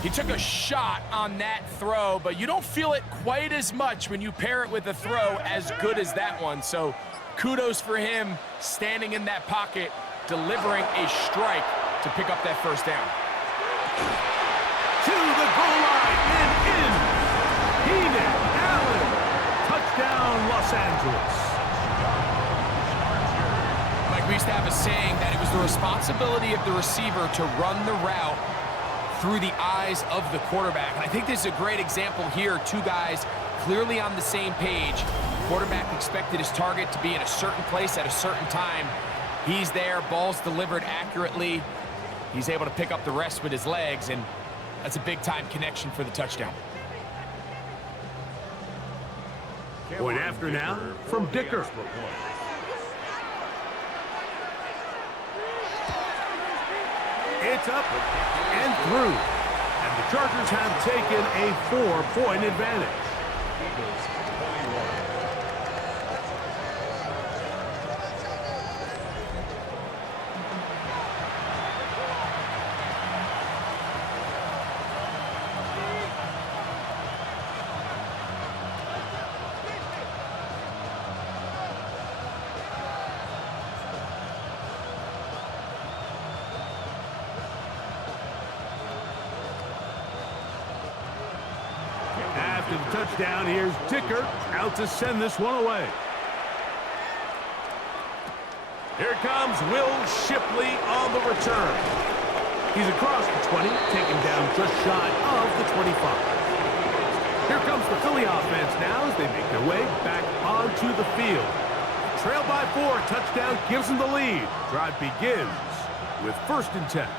He took a shot on that throw, but you don't feel it quite as much when you pair it with a throw as good as that one. So kudos for him standing in that pocket, delivering a strike to pick up that first down. To the goal line and in. Keenan Allen. Touchdown, Los Angeles. We used to have a saying that it was the responsibility of the receiver to run the route through the eyes of the quarterback. And I think this is a great example here. Two guys clearly on the same page. Quarterback expected his target to be in a certain place at a certain time. He's there, ball's delivered accurately. He's able to pick up the rest with his legs, and that's a big-time connection for the touchdown. Point after now from Dicker. It's up and through. And the Chargers have taken a 4-point advantage. After the touchdown, here's Dicker out to send this one away. Here comes Will Shipley on the return. He's across the 20, taken down just shy of the 25. Here comes the Philly offense now as they make their way back onto the field. Trail by 4, touchdown gives them the lead. Drive begins with 1st and 10.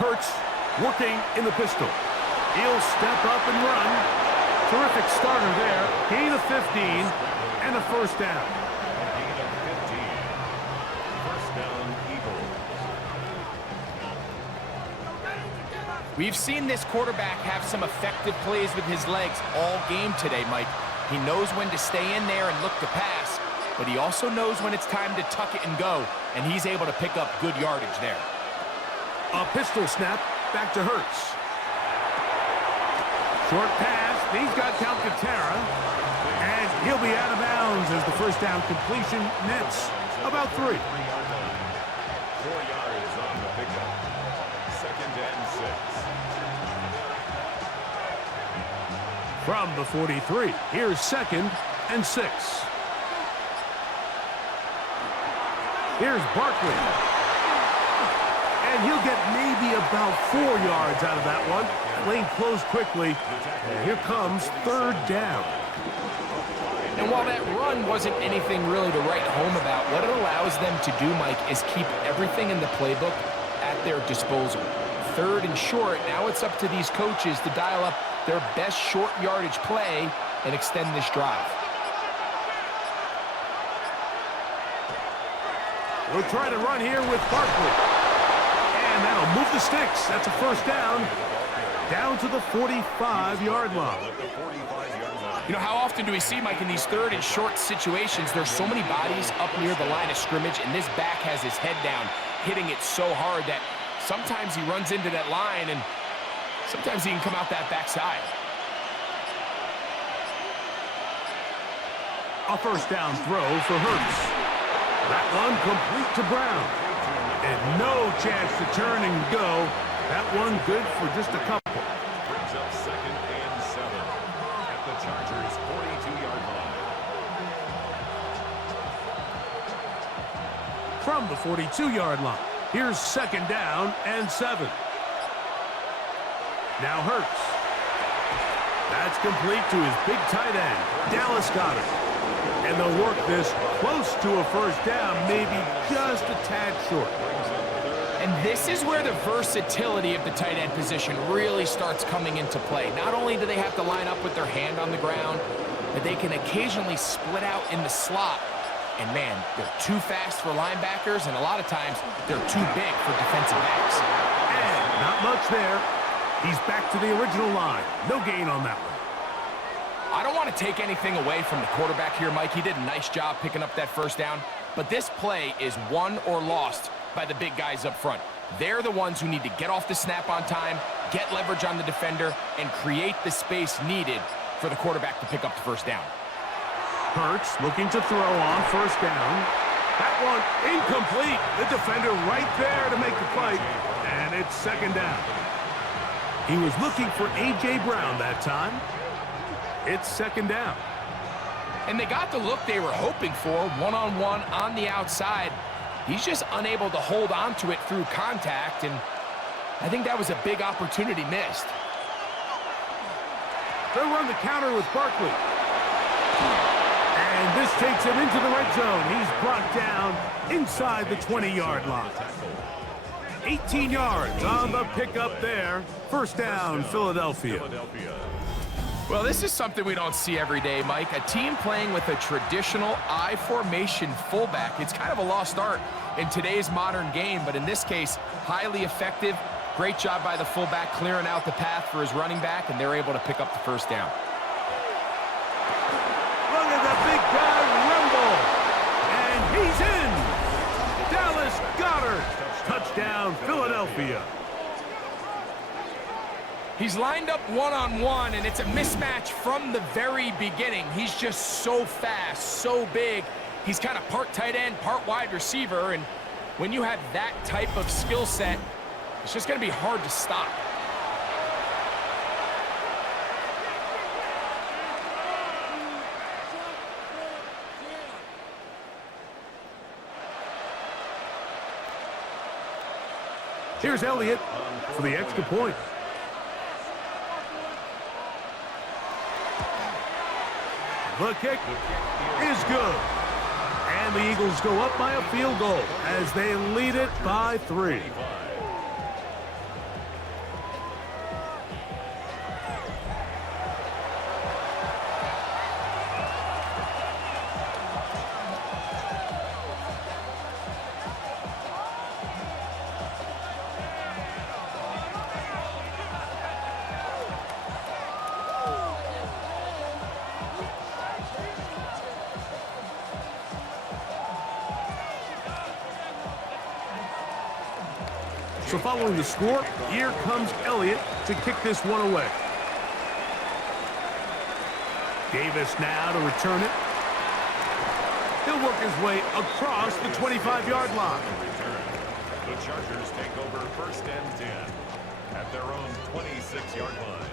Hurts working in the pistol. He'll step up and run. Terrific starter there. Gain of 15 and a first down. Gain of 15. First down, Eagles. We've seen this quarterback have some effective plays with his legs all game today, Mike. He knows when to stay in there and look to pass, but he also knows when it's time to tuck it and go, and he's able to pick up good yardage there. A pistol snap, back to Hurts. Short pass, he's got Calcaterra, and he'll be out of bounds as the first down completion nets about 3. 4 yards on the pickup. 2nd and 6. From the 43, here's 2nd and 6. Here's Barkley. And he'll get maybe about 4 yards out of that one. Lane closed quickly. And here comes 3rd down. And while that run wasn't anything really to write home about, what it allows them to do, Mike, is keep everything in the playbook at their disposal. 3rd and short, now it's up to these coaches to dial up their best short yardage play and extend this drive. We'll try to run here with Barkley. And that'll move the sticks. That's a first down. Down to the 45-yard line. You know, how often do we see, Mike, in these third and short situations, there's so many bodies up near the line of scrimmage, and this back has his head down, hitting it so hard that sometimes he runs into that line, and sometimes he can come out that backside. A first down throw for Hurts. That one complete to Brown. And no chance to turn and go. That one good for just a couple. Brings up 2nd and 7 at the Chargers' 42-yard line. From the 42-yard line, here's 2nd down and 7. Now Hurts. That's complete to his big tight end, Dallas Goedert. And they'll work this close to a first down, maybe just a tad short. And this is where the versatility of the tight end position really starts coming into play. Not only do they have to line up with their hand on the ground, but they can occasionally split out in the slot. And man, they're too fast for linebackers, and a lot of times they're too big for defensive backs. And not much there. He's back to the original line. No gain on that one. I don't want to take anything away from the quarterback here, Mike. He did a nice job picking up that first down, but this play is won or lost by the big guys up front. They're the ones who need to get off the snap on time, get leverage on the defender, and create the space needed for the quarterback to pick up the first down. Hurts looking to throw on first down. That one incomplete. The defender right there to make the play, and it's 2nd down. He was looking for A.J. Brown that time. It's 2nd down. And they got the look they were hoping for, one-on-one on the outside. He's just unable to hold on to it through contact, and I think that was a big opportunity missed. They'll run the counter with Barkley. And this takes him into the red zone. He's brought down inside the 20-yard line. 18 yards on the pickup there. First down, Philadelphia. Well, this is something we don't see every day, Mike. A team playing with a traditional I formation fullback. It's kind of a lost art in today's modern game, but in this case, highly effective. Great job by the fullback clearing out the path for his running back, and they're able to pick up the first down. Look at the big guy rumble. And he's in. Dallas Goedert. Touchdown, Philadelphia. He's lined up one-on-one, and it's a mismatch from the very beginning. He's just so fast, so big. He's kind of part tight end, part wide receiver, and when you have that type of skill set, it's just going to be hard to stop. Here's Elliott for the extra point. The kick is good. And the Eagles go up by a field goal as they lead it by 3. So following the score, here comes Elliott to kick this one away. Davis now to return it. He'll work his way across the 25-yard line. The Chargers take over 1st and 10 at their own 26-yard line.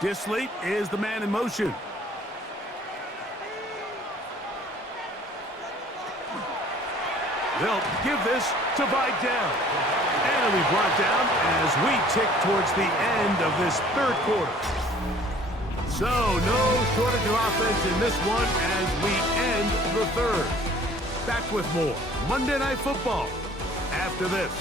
Disley is the man in motion. They'll give this to Vidal. And it'll be brought down as we tick towards the end of this 3rd quarter. So, no shortage of offense in this one as we end the 3rd. Back with more Monday Night Football after this.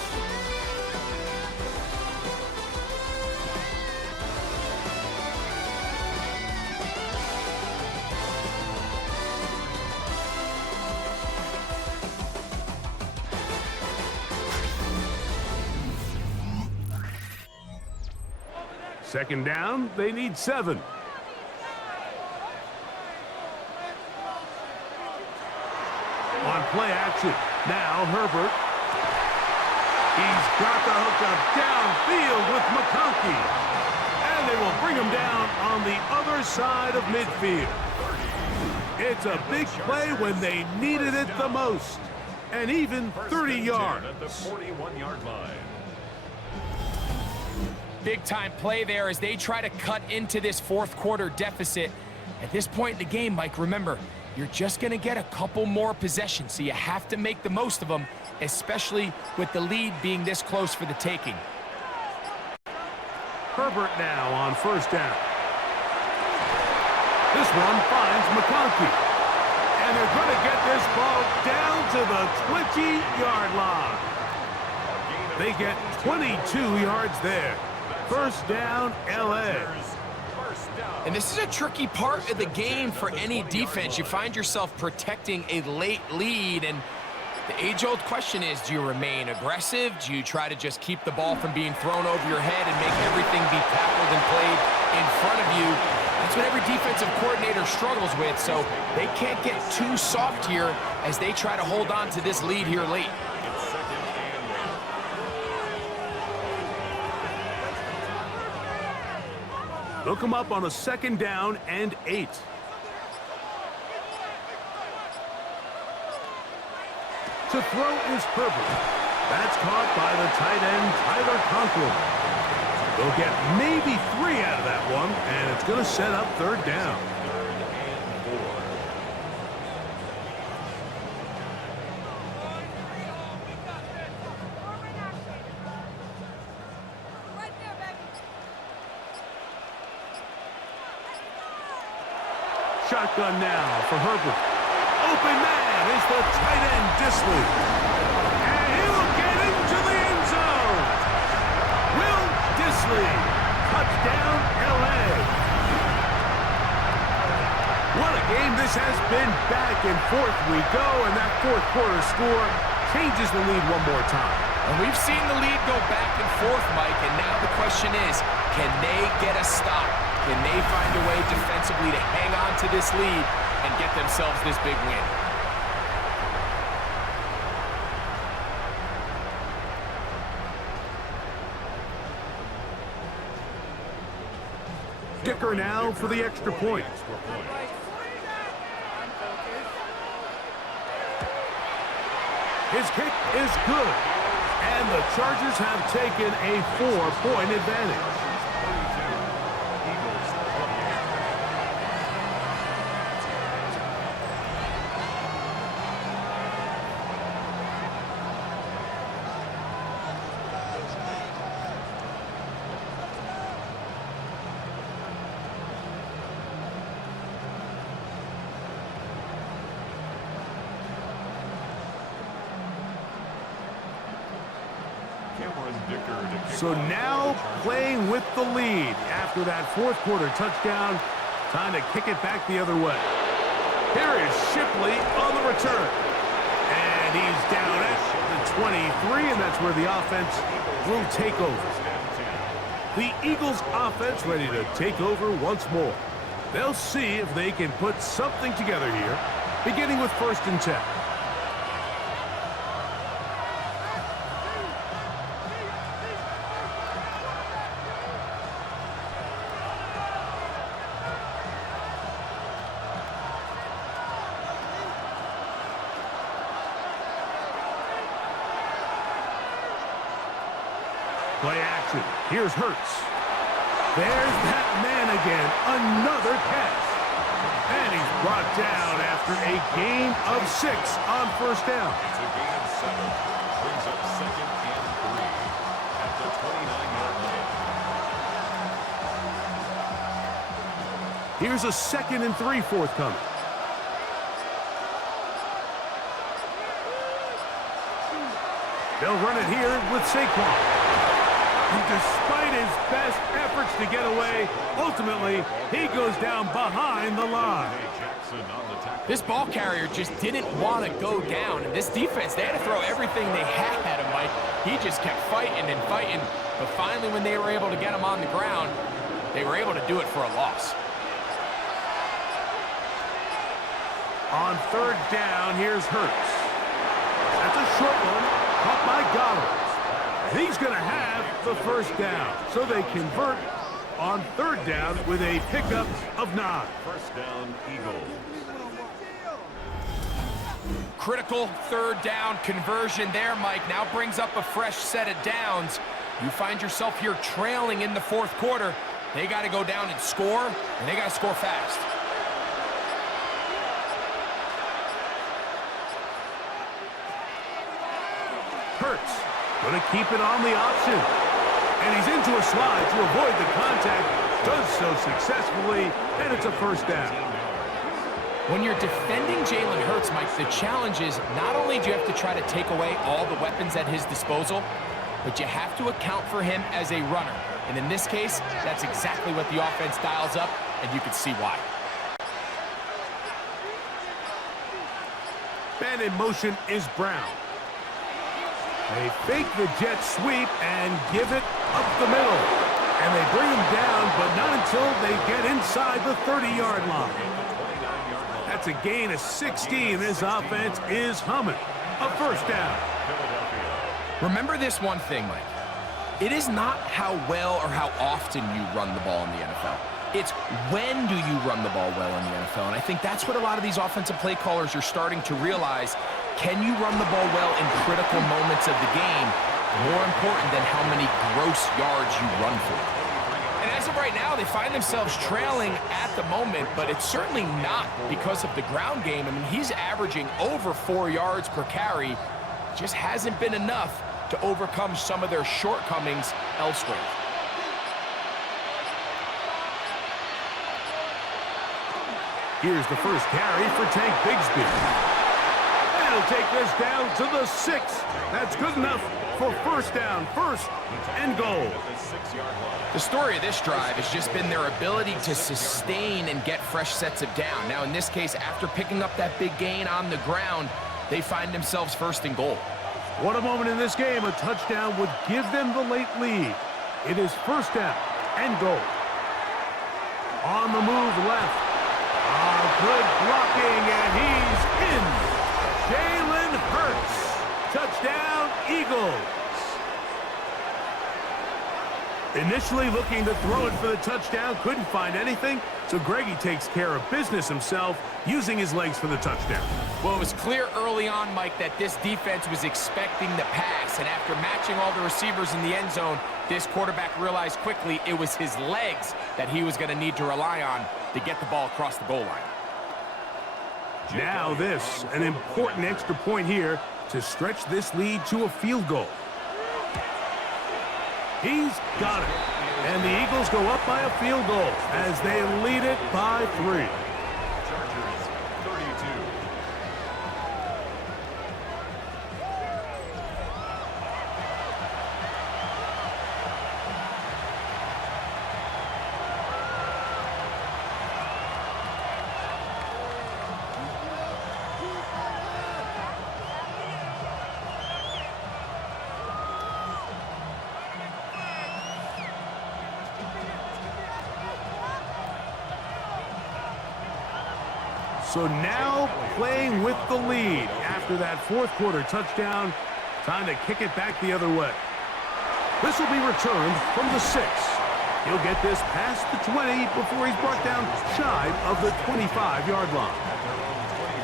Second down, they need 7. On play action, now Herbert. He's got the hookup downfield with McConkey. And they will bring him down on the other side of midfield. It's a big play when they needed it the most. And even 30 yards. At the 41-yard line. Big-time play there as they try to cut into this fourth quarter deficit. At this point in the game, Mike, remember, you're just going to get a couple more possessions, so you have to make the most of them, especially with the lead being this close for the taking. Herbert now on first down. This one finds McConkey. And they're going to get this ball down to the 20-yard line. They get 22 yards there. First down, L.A. And this is a tricky part of the game for any defense. You find yourself protecting a late lead, and the age-old question is, do you remain aggressive? Do you try to just keep the ball from being thrown over your head and make everything be tackled and played in front of you? That's what every defensive coordinator struggles with, so they can't get too soft here as they try to hold on to this lead here late. They'll come up on a second down and 8. To throw is Herbert. That's caught by the tight end, Tyler Conklin. They'll get maybe 3 out of that one, and it's going to set up third down. Shotgun now for Herbert. Open man is the tight end, Disley. And he will get into the end zone. Will Disley. Touchdown, L.A. What a game this has been. Back and forth we go, and that fourth quarter score changes the lead one more time. And we've seen the lead go back and forth, Mike, and now the question is, can they get a stop? Can they find a way defensively to hang on to this lead and get themselves this big win? Dicker now for the extra point. His kick is good. And the Chargers have taken a 4-point advantage. So now playing with the lead after that fourth quarter touchdown. Time to kick it back the other way. Here is Shipley on the return. And he's down at the 23, and that's where the offense will take over. The Eagles offense ready to take over once more. They'll see if they can put something together here, beginning with 1st and 10. Play action. Here's Hurts. There's that man again. Another catch. And he's brought down after a gain of 6 on first down. It's a gain of 7. Brings up 2nd and 3 at the 29-yard line. Here's a 2nd and 3 forthcoming. They'll run it here with Saquon. And despite his best efforts to get away, ultimately, he goes down behind the line. This ball carrier just didn't want to go down. And this defense, they had to throw everything they had at him, Mike. He just kept fighting and fighting. But finally, when they were able to get him on the ground, they were able to do it for a loss. On third down, here's Hurts. That's a short one, caught by Goddard. He's going to have the first down. So they convert on third down with a pickup of 9. First down, Eagles. Critical third down conversion there, Mike. Now brings up a fresh set of downs. You find yourself here trailing in the fourth quarter. They got to go down and score, and they got to score fast. Hurts going to keep it on the option. And he's into a slide to avoid the contact. Does so successfully, and it's a first down. When you're defending Jalen Hurts, Mike, the challenge is not only do you have to try to take away all the weapons at his disposal, but you have to account for him as a runner. And in this case, that's exactly what the offense dials up, and you can see why. Man in motion is Brown. They fake the jet sweep and give it up the middle. And they bring him down, but not until they get inside the 30-yard line. That's a gain of 16. This offense is humming. A first down. Remember this one thing, Mike. It is not how well or how often you run the ball in the NFL. It's when do you run the ball well in the NFL. And I think that's what a lot of these offensive play callers are starting to realize. Can you run the ball well in critical moments of the game? More important than how many gross yards you run for. And as of right now, they find themselves trailing at the moment, but it's certainly not because of the ground game. I mean, he's averaging over 4 yards per carry. It just hasn't been enough to overcome some of their shortcomings elsewhere. Here's the first carry for Tank Bigsby. And he'll take this down to the 6. That's good enough for first down, first and goal. The story of this drive has just been their ability to sustain and get fresh sets of down. Now, in this case, after picking up that big gain on the ground, they find themselves first and goal. What a moment in this game. A touchdown would give them the late lead. It is first down and goal. On the move left. Good blocking, and he's in. Jalen Hurts. Touchdown, Eagles. Initially looking to throw it for the touchdown, couldn't find anything, so Greggy takes care of business himself, using his legs for the touchdown. Well, it was clear early on, Mike, that this defense was expecting the pass, and after matching all the receivers in the end zone, this quarterback realized quickly it was his legs that he was going to need to rely on to get the ball across the goal line. Now this, an important extra point here to stretch this lead to a field goal. He's got it. And the Eagles go up by a field goal as they lead it by 3. Chargers, 32. So now playing with the lead after that fourth quarter touchdown. Time to kick it back the other way. This will be returned from the 6. He'll get this past the 20 before he's brought down shy of the 25-yard line.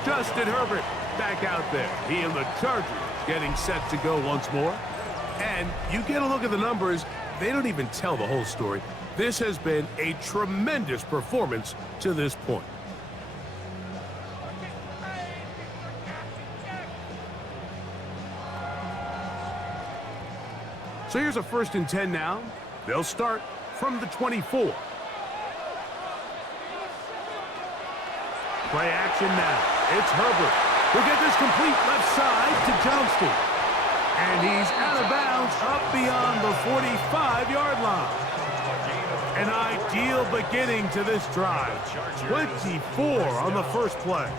Justin Herbert back out there. He and the Chargers getting set to go once more. And you get a look at the numbers, they don't even tell the whole story. This has been a tremendous performance to this point. So here's a 1st and 10 now. They'll start from the 24. Play action now. It's Herbert. He'll get this complete left side to Johnston. And he's out of bounds up beyond the 45-yard line. An ideal beginning to this drive. 24 on the first play.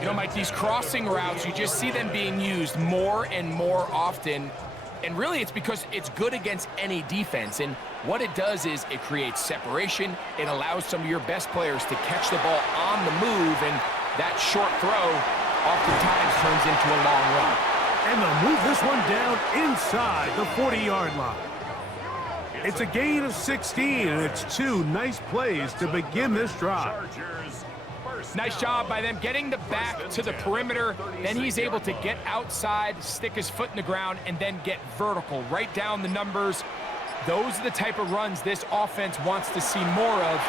You know, Mike, these crossing routes, you just see them being used more and more often. And really, it's because it's good against any defense. And what it does is it creates separation. It allows some of your best players to catch the ball on the move. And that short throw oftentimes turns into a long run. And they'll move this one down inside the 40-yard line. It's a gain of 16, and it's two nice plays to begin this drive. Nice job by them getting the back to the perimeter. Then he's able to get outside, stick his foot in the ground, and then get vertical. Right down the numbers. Those are the type of runs this offense wants to see more of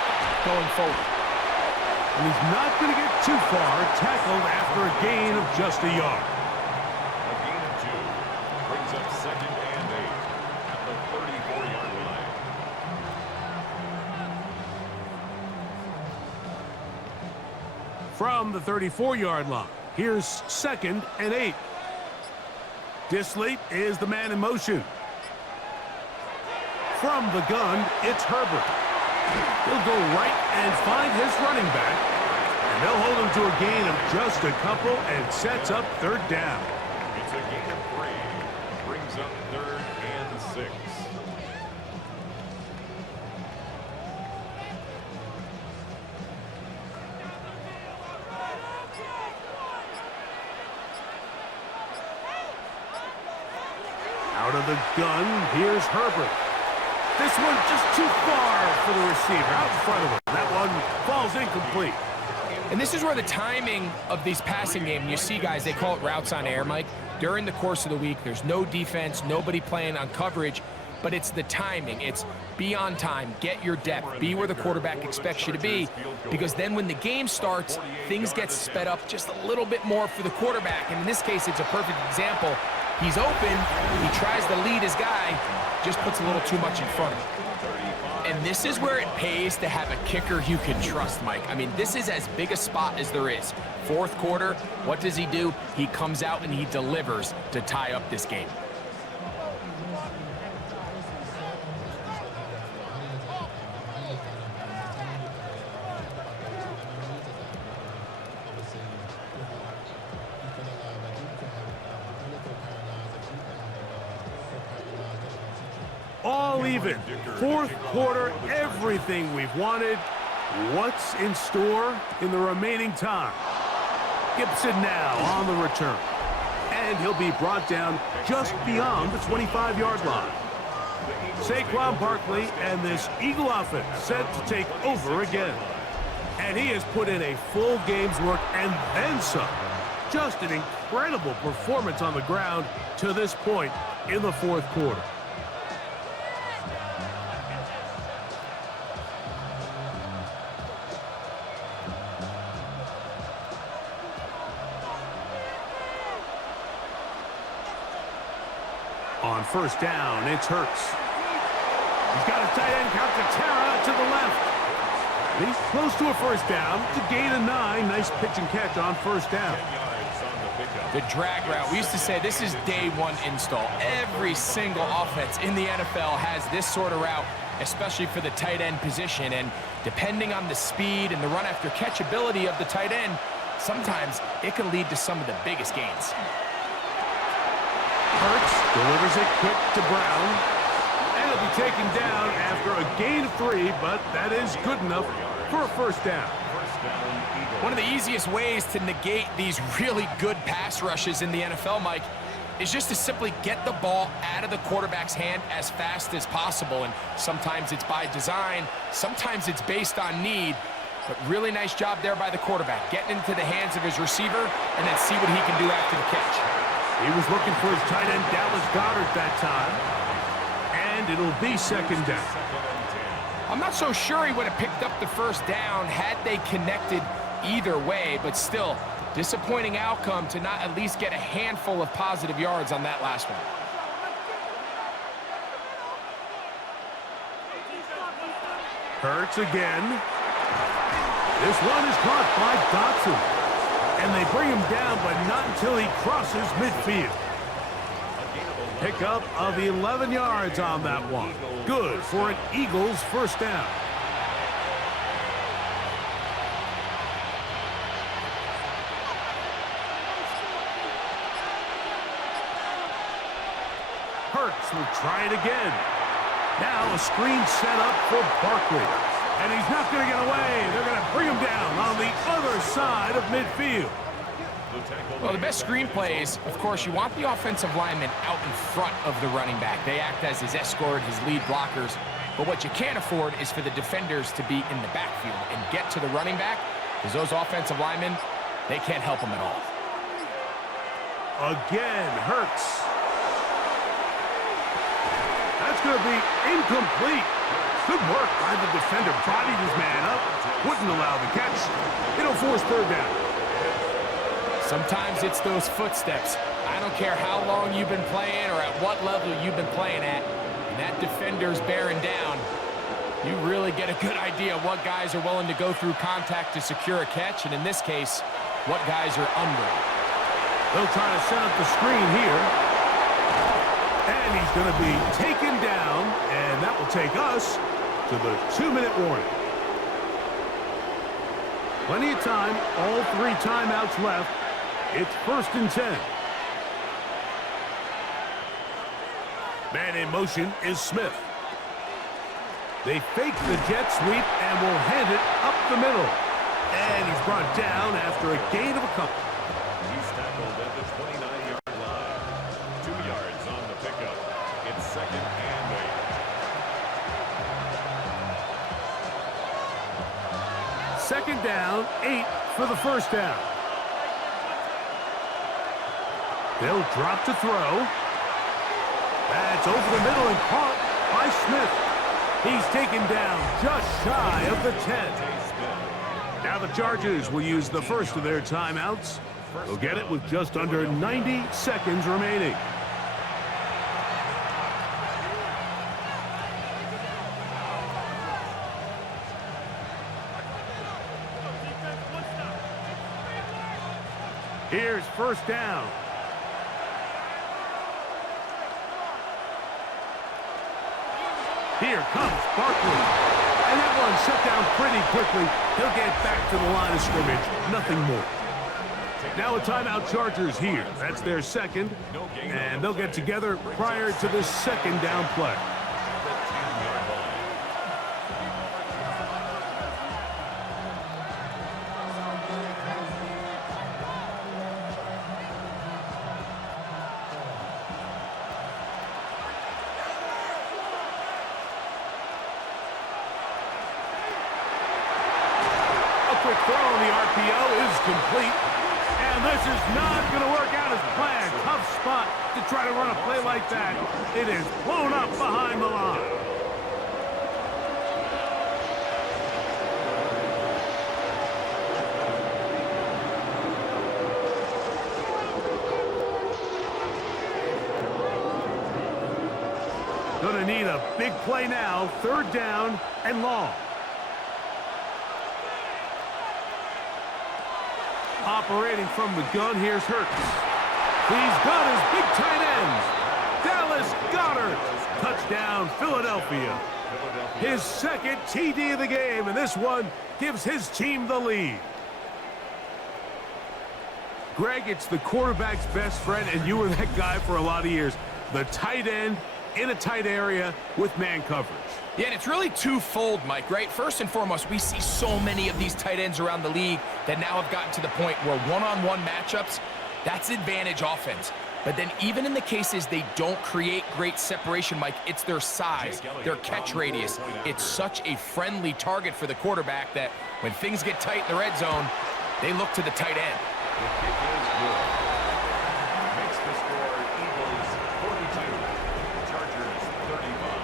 going forward. And he's not going to get too far, tackled after a gain of just a yard. A gain of 2 brings up 2nd and 8 at the 34-yard line. From the 34-yard line, here's 2nd and 8. Disley is the man in motion. From the gun, it's Herbert. He'll go right and find his running back. And they'll hold him to a gain of just a couple and sets up 3rd down. It's a gain of 3. Brings up 3rd and 6. Out of the gun, here's Herbert. This one just too far for the receiver, out in front of him. That one falls incomplete. And this is where the timing of these passing game, you see guys, they call it routes on air, Mike. During the course of the week, there's no defense, nobody playing on coverage, but it's the timing. It's be on time, get your depth, be where the quarterback expects you to be, because then when the game starts, things get sped up just a little bit more for the quarterback. And in this case, it's a perfect example. He's open, he tries to lead his guy, just puts a little too much in front of him. And this is where it pays to have a kicker you can trust, Mike. I mean, this is as big a spot as there is. 4th quarter, what does he do? He comes out and he delivers to tie up this game. All even. 4th quarter, everything we've wanted. What's in store in the remaining time? Gibson now on the return. And he'll be brought down just beyond the 25-yard line. Saquon Barkley and this Eagle offense set to take over again. And he has put in a full game's work and then some. Just an incredible performance on the ground to this point in the 4th quarter. On 1st down, it's Hurts. He's got a tight end, Calcaterra, to the left. He's close to a 1st down. It's a gain of 9. Nice pitch and catch on 1st down. The drag route, we used to say this is day one install. Every single offense in the NFL has this sort of route, especially for the tight end position. And depending on the speed and the run after catch ability of the tight end, sometimes it can lead to some of the biggest gains. Hurts delivers it quick to Brown. And he'll be taken down after a gain of 3, but that is good enough for a 1st down. One of the easiest ways to negate these really good pass rushes in the NFL, Mike, is just to simply get the ball out of the quarterback's hand as fast as possible. And sometimes it's by design, sometimes it's based on need. But really nice job there by the quarterback, getting into the hands of his receiver and then see what he can do after the catch. He was looking for his tight end, Dallas Goedert, that time. And it'll be 2nd down. I'm not so sure he would have picked up the 1st down had they connected either way, but still, disappointing outcome to not at least get a handful of positive yards on that last one. Hurts again. This one is caught by Dotson. And they bring him down, but not until he crosses midfield. Pickup of 11 yards on that one. Good for an Eagles first down. Hurts will try it again. Now a screen set up for Barkley. And he's not going to get away. They're going to bring him down on the other side of midfield. Well, the best screen plays, of course, you want the offensive lineman out in front of the running back. They act as his escort, his lead blockers. But what you can't afford is for the defenders to be in the backfield and get to the running back, because those offensive linemen, they can't help him at all. Again, Hurts. That's going to be incomplete. Good work by the defender. Bodied his man up. Wouldn't allow the catch. It'll force third down. Sometimes it's those footsteps. I don't care how long you've been playing or at what level you've been playing at. And that defender's bearing down. You really get a good idea of what guys are willing to go through contact to secure a catch. And in this case, what guys are unwilling. They'll try to set up the screen here. And he's going to be taken down. And that will take us to the 2-minute warning. Plenty of time. All 3 timeouts left. It's 1st and 10. Man in motion is Smith. They fake the jet sweep and will hand it up the middle. And he's brought down after a gain of a couple. He's tackled at the 29-yard line. 2 yards on the pickup. It's 2nd and 8. 2nd down, 8 for the first down. They'll drop to throw. That's over the middle and caught by Smith. He's taken down just shy of the 10. Now the Chargers will use the first of their timeouts. They'll get it with just under 90 seconds remaining. Here's first down. Here comes Barkley. And that one shut down pretty quickly. He'll get back to the line of scrimmage. Nothing more. Now a timeout Chargers here. That's their second. And they'll get together prior to the 2nd down play. Quick throw on the RPO is complete. And this is not going to work out as planned. Tough spot to try to run a play like that. It is blown up behind the line. Going to need a big play now. 3rd down and long. Operating from the gun, here's Hurts. He's got his big tight ends. Dallas Goedert. Touchdown, Philadelphia. His 2nd TD of the game, and this one gives his team the lead. Greg, it's the quarterback's best friend, and you were that guy for a lot of years. The tight end in a tight area with man coverage. Yeah, and it's really twofold, Mike, right? First and foremost, we see so many of these tight ends around the league that now have gotten to the point where one-on-one matchups, that's advantage offense. But then even in the cases they don't create great separation, Mike, it's their size, their catch radius. It's such a friendly target for the quarterback that when things get tight in the red zone, they look to the tight end. The kick is good. Makes the score Eagles 42, Chargers 35.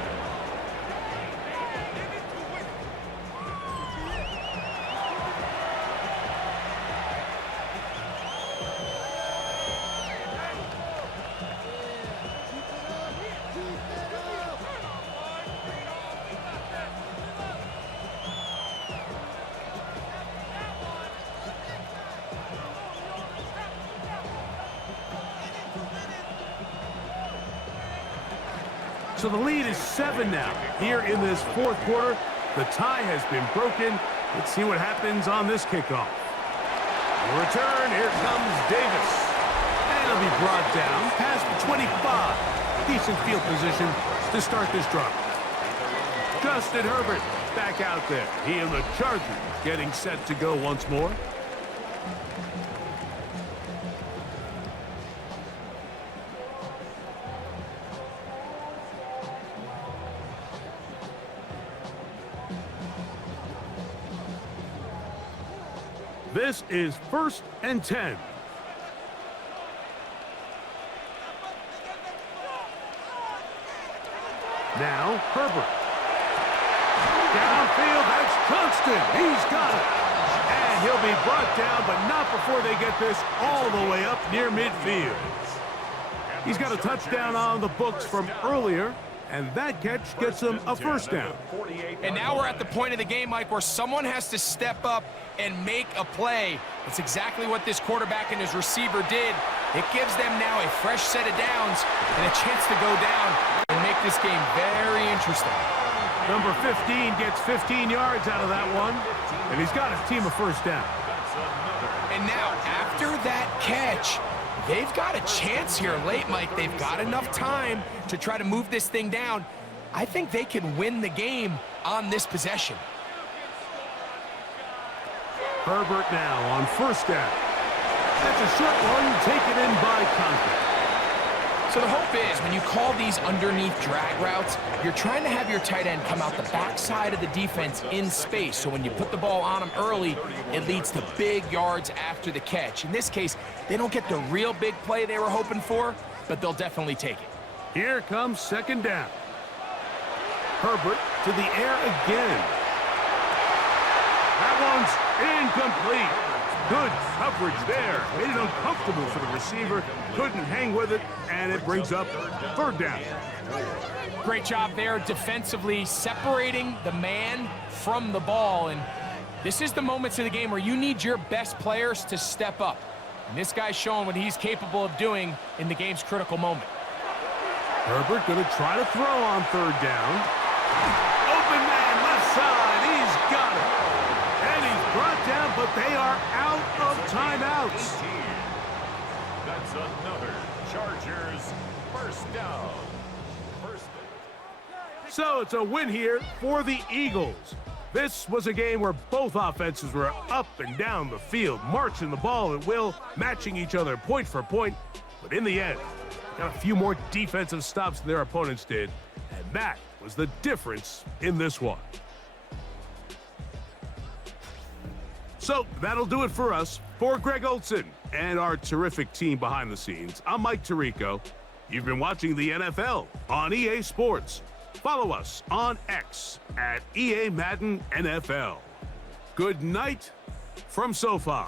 So the lead is 7 now. Here in this fourth quarter, the tie has been broken. Let's see what happens on this kickoff. The return, here comes Davis. And he'll be brought down past the 25. Decent field position to start this drive. Justin Herbert back out there. He and the Chargers getting set to go once more. This is 1st and 10. Now, Herbert. Downfield, that's Johnston. He's got it. And he'll be brought down, but not before they get this all the way up near midfield. He's got a touchdown on the books from earlier, and that catch gets him a first down. And now we're at the point of the game, Mike, where someone has to step up and make a play. That's exactly what this quarterback and his receiver did. It gives them now a fresh set of downs and a chance to go down and make this game very interesting. Number 15 gets 15 yards out of that one, and he's got his team a first down. And now, after that catch, they've got a chance here late, Mike. They've got enough time to try to move this thing down. I think they can win the game on this possession. Herbert now on first down. That's a short one taken in by Conklin. So the hope is when you call these underneath drag routes, you're trying to have your tight end come out the backside of the defense in space. So when you put the ball on him early, it leads to big yards after the catch. In this case, they don't get the real big play they were hoping for, but they'll definitely take it. Here comes second down. Herbert to the air again. That one's incomplete. Good coverage there. Made it uncomfortable for the receiver. Couldn't hang with it, and it brings up third down. Great job there defensively, separating the man from the ball. And this is the moments of the game where you need your best players to step up. And this guy's showing what he's capable of doing in the game's critical moment. Herbert going to try to throw on third down. Open man, left side. He's got it. And he's brought down, but they are out of timeouts. That's another Chargers first down. So it's a win here for the Eagles. This was a game where both offenses were up and down the field, marching the ball at will, matching each other point for point. But in the end, got a few more defensive stops than their opponents did, and that was the difference in this one. So that'll do it for us. For Greg Olson and our terrific team behind the scenes, I'm Mike Tirico. You've been watching the NFL on EA Sports. Follow us on X at EA Madden NFL. Good night from SoFi.